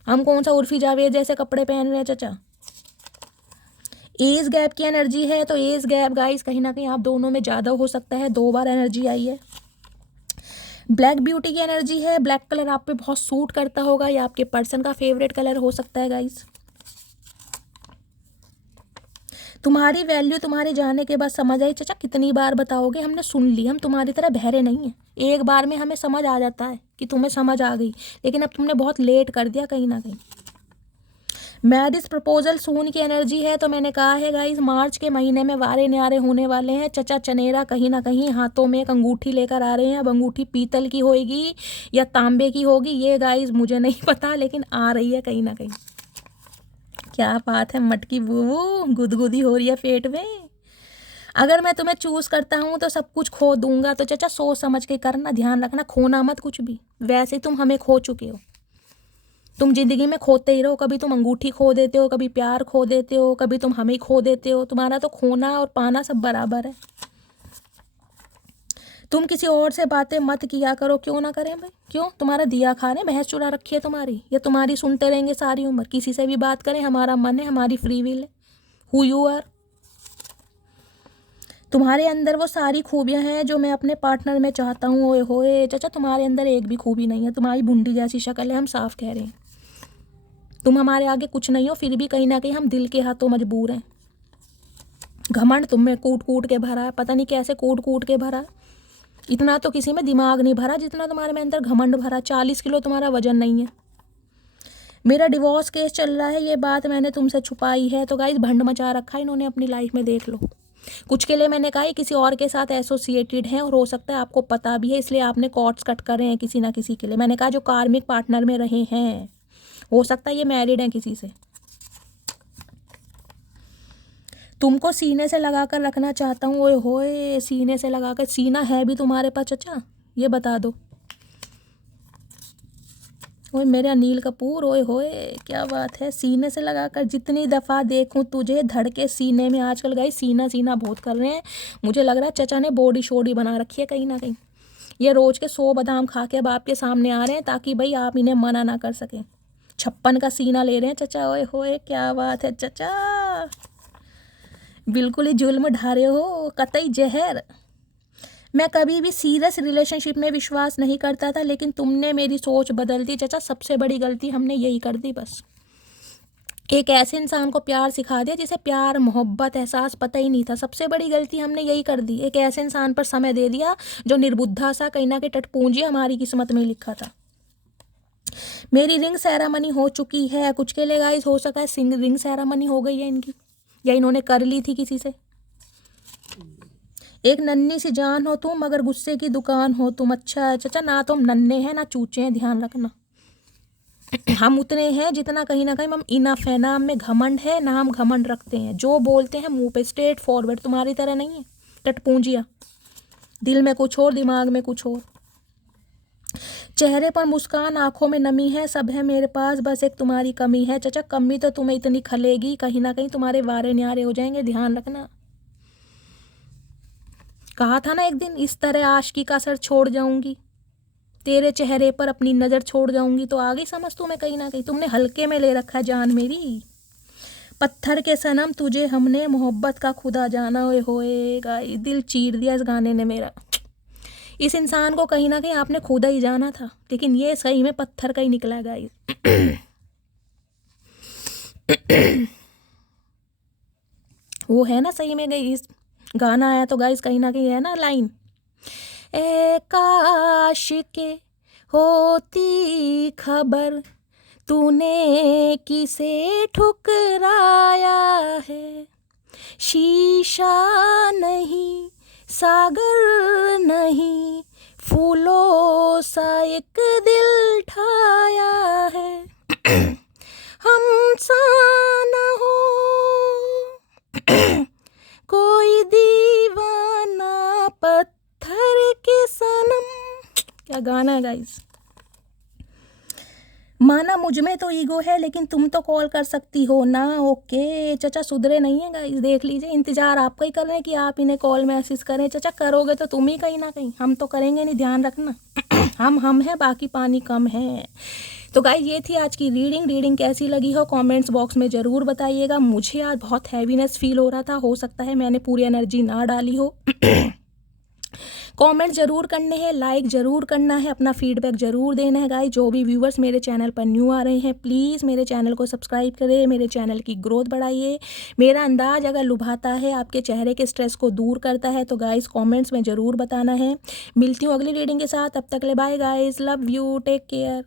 हम कौन सा उर्फी जावेद जैसे कपड़े पहन रहे हैं चचा। एज गैप की एनर्जी है, तो एज गैप गाइस कहीं ना कहीं आप दोनों में ज़्यादा हो सकता है। 2 बार एनर्जी आई है। ब्लैक ब्यूटी की एनर्जी है, ब्लैक कलर आप पे बहुत सूट करता होगा, या आपके पर्सन का फेवरेट कलर हो सकता है गाइस। तुम्हारी वैल्यू तुम्हारे जाने के बाद समझ आई चचा। कितनी बार बताओगे, हमने सुन ली। हम तुम्हारी तरह बहरे नहीं हैं, एक बार में हमें समझ आ जाता है कि तुम्हें समझ आ गई, लेकिन अब तुमने बहुत लेट कर दिया कहीं ना कहीं। मैरिज प्रपोजल सून की एनर्जी है, तो मैंने कहा है गाइस मार्च के महीने में वारे न्यारे होने वाले हैं। चचा चनेरा कहीं ना कहीं हाथों में एक अंगूठी लेकर आ रहे हैं। अब अंगूठी पीतल की होगी या तांबे की होगी, ये गाइस मुझे नहीं पता, लेकिन आ रही है कहीं ना कहीं। क्या बात है मटकी बूबू, गुदगुदी हो रही है पेट में। अगर मैं तुम्हें चूज करता हूँ तो सब कुछ खो दूंगा, तो चचा सोच समझ के करना, ध्यान रखना, खोना मत कुछ भी। वैसे तुम हमें खो चुके हो, तुम जिंदगी में खोते ही रहो। कभी तुम अंगूठी खो देते हो, कभी प्यार खो देते हो, कभी तुम हमें खो देते हो। तुम्हारा तो खोना और पाना सब बराबर है। तुम किसी और से बातें मत किया करो। क्यों ना करें भाई, क्यों? तुम्हारा दिया खा रहे, भैंस चुरा रखी है तुम्हारी, या तुम्हारी सुनते रहेंगे सारी उम्र? किसी से भी बात करें, हमारा मन है, हमारी फ्री विल है। Who you are. तुम्हारे अंदर वो सारी खूबियां हैं जो मैं अपने पार्टनर में चाहता हूँ। ओए होए चचा, तुम्हारे अंदर एक भी खूबी नहीं है। तुम्हारी भुंडी जैसी शक्ल है, हम साफ कह रहे हैं। तुम हमारे आगे कुछ नहीं हो, फिर भी कहीं ना कहीं हम दिल के हाथों मजबूर हैं। घमंड तुम में कूट कूट के भरा है, पता नहीं कैसे कूट कूट के भरा। इतना तो किसी में दिमाग नहीं भरा जितना तुम्हारे में अंदर घमंड भरा। 40 किलो तुम्हारा वजन नहीं है। मेरा डिवोर्स केस चल रहा है, ये बात मैंने तुमसे छुपाई है। तो गाइस भंड मचा रखा है इन्होंने अपनी लाइफ में, देख लो। कुछ के लिए मैंने कहा ये किसी और के साथ एसोसिएटेड है, और हो सकता है आपको पता भी है, इसलिए आपने कॉर्ड्स कट करे हैं किसी ना किसी के लिए। मैंने कहा जो कार्मिक पार्टनर में रहे हैं, हो सकता है ये मैरिड हैं किसी से। तुमको सीने से लगा कर रखना चाहता हूँ। ओए होए, सीने से लगा कर। सीना है भी तुम्हारे पास चचा, ये बता दो। ओए मेरे अनिल कपूर, ओए होए क्या बात है। सीने से लगाकर जितनी दफ़ा देखूं तुझे धड़के सीने में। आजकल गाइस सीना सीना बहुत कर रहे हैं। मुझे लग रहा है चचा ने बॉडी शोडी बना रखी है कहीं ना कहीं। ये रोज के 100 बादाम खा के अब आपके सामने आ रहे हैं, ताकि भाई आप इन्हें मना ना कर सकें। 56 का सीना ले रहे हैं चचा। ओए होए क्या बात है चचा, बिल्कुल ही जुल्म ढा रहे हो, कतई जहर। मैं कभी भी सीरियस रिलेशनशिप में विश्वास नहीं करता था, लेकिन तुमने मेरी सोच बदल दी चचा। सबसे बड़ी गलती हमने यही कर दी बस। एक ऐसे इंसान को प्यार सिखा दिया जिसे प्यार मोहब्बत एहसास पता ही नहीं था। सबसे बड़ी गलती हमने यही कर दी। एक ऐसे इंसान पर समय दे दिया जो निर्बुद्धा सा, कहीं ना कहीं टटपूंजी हमारी किस्मत में लिखा था। मेरी रिंग सेरेमनी हो चुकी है। कुछ के लिए गाइस हो सका है रिंग सेरेमनी हो गई है इनकी, या इन्होंने कर ली थी किसी से। एक नन्ही सी जान हो तुम, मगर गुस्से की दुकान हो तुम। अच्छा है चचा, ना तो हम नन्हे हैं ना चूचे हैं, ध्यान रखना। हम उतने हैं जितना कहीं ना कहीं हम इनफ है। ना हम में घमंड है, ना हम घमंड रखते हैं। जो बोलते हैं मुंह पे स्ट्रेट फॉरवर्ड, तुम्हारी तरह नहीं है टटपूंजिया। दिल में कुछ और, दिमाग में कुछ और। चेहरे पर मुस्कान, आंखों में नमी है, सब है मेरे पास, बस एक तुम्हारी कमी है चचा। कमी तो तुम्हें इतनी खलेगी, कहीं ना कहीं तुम्हारे वारे न्यारे हो जाएंगे, ध्यान रखना। कहा था ना एक दिन, इस तरह आशिकी का असर छोड़ जाऊंगी, तेरे चेहरे पर अपनी नज़र छोड़ जाऊंगी। तो आ गई समझ तुम्हें कहीं ना कहीं। तुमने हल्के में ले रखा जान मेरी। पत्थर के सनम तुझे हमने मोहब्बत का खुदा जाना। ओए होएगा, दिल चीर दिया इस गाने ने मेरा। इस इंसान को कहीं ना कहीं आपने खुदा ही जाना था, लेकिन ये सही में पत्थर का ही निकला गाइस। वो है ना सही में गई, इस गाना आया तो गाइस कहीं ना कहीं है ना लाइन, ए काश के होती खबर तूने किसे ठुकराया है। शीशा नहीं, सागर नहीं, फूलों सा एक दिल ठाया है। हम सा न हो गाना है गाइस। माना मुझ में तो ईगो है लेकिन तुम तो कॉल कर सकती हो ना। ओके चचा सुधरे नहीं है गाइस, देख लीजिए, इंतजार आपका ही कर रहे हैं कि आप इन्हें कॉल मैसेज करें। चचा करोगे तो तुम ही कहीं ना कहीं, हम तो करेंगे नहीं, ध्यान रखना। हम हैं, बाकी पानी कम है। तो गाइस ये थी आज की रीडिंग कैसी लगी हो कमेंट्स बॉक्स में ज़रूर बताइएगा। मुझे आज बहुत हैवीनेस फील हो रहा था, हो सकता है मैंने पूरी एनर्जी ना डाली हो। कमेंट ज़रूर करने हैं, लाइक ज़रूर करना है, अपना फीडबैक ज़रूर देना है गाइस। जो भी व्यूवर्स मेरे चैनल पर न्यू आ रहे हैं प्लीज़ मेरे चैनल को सब्सक्राइब करें, मेरे चैनल की ग्रोथ बढ़ाइए। मेरा अंदाज अगर लुभाता है, आपके चेहरे के स्ट्रेस को दूर करता है तो गाइस कमेंट्स में ज़रूर बताना है। मिलती हूँ अगली रीडिंग के साथ, तब तक ले bye guys, love you, take care.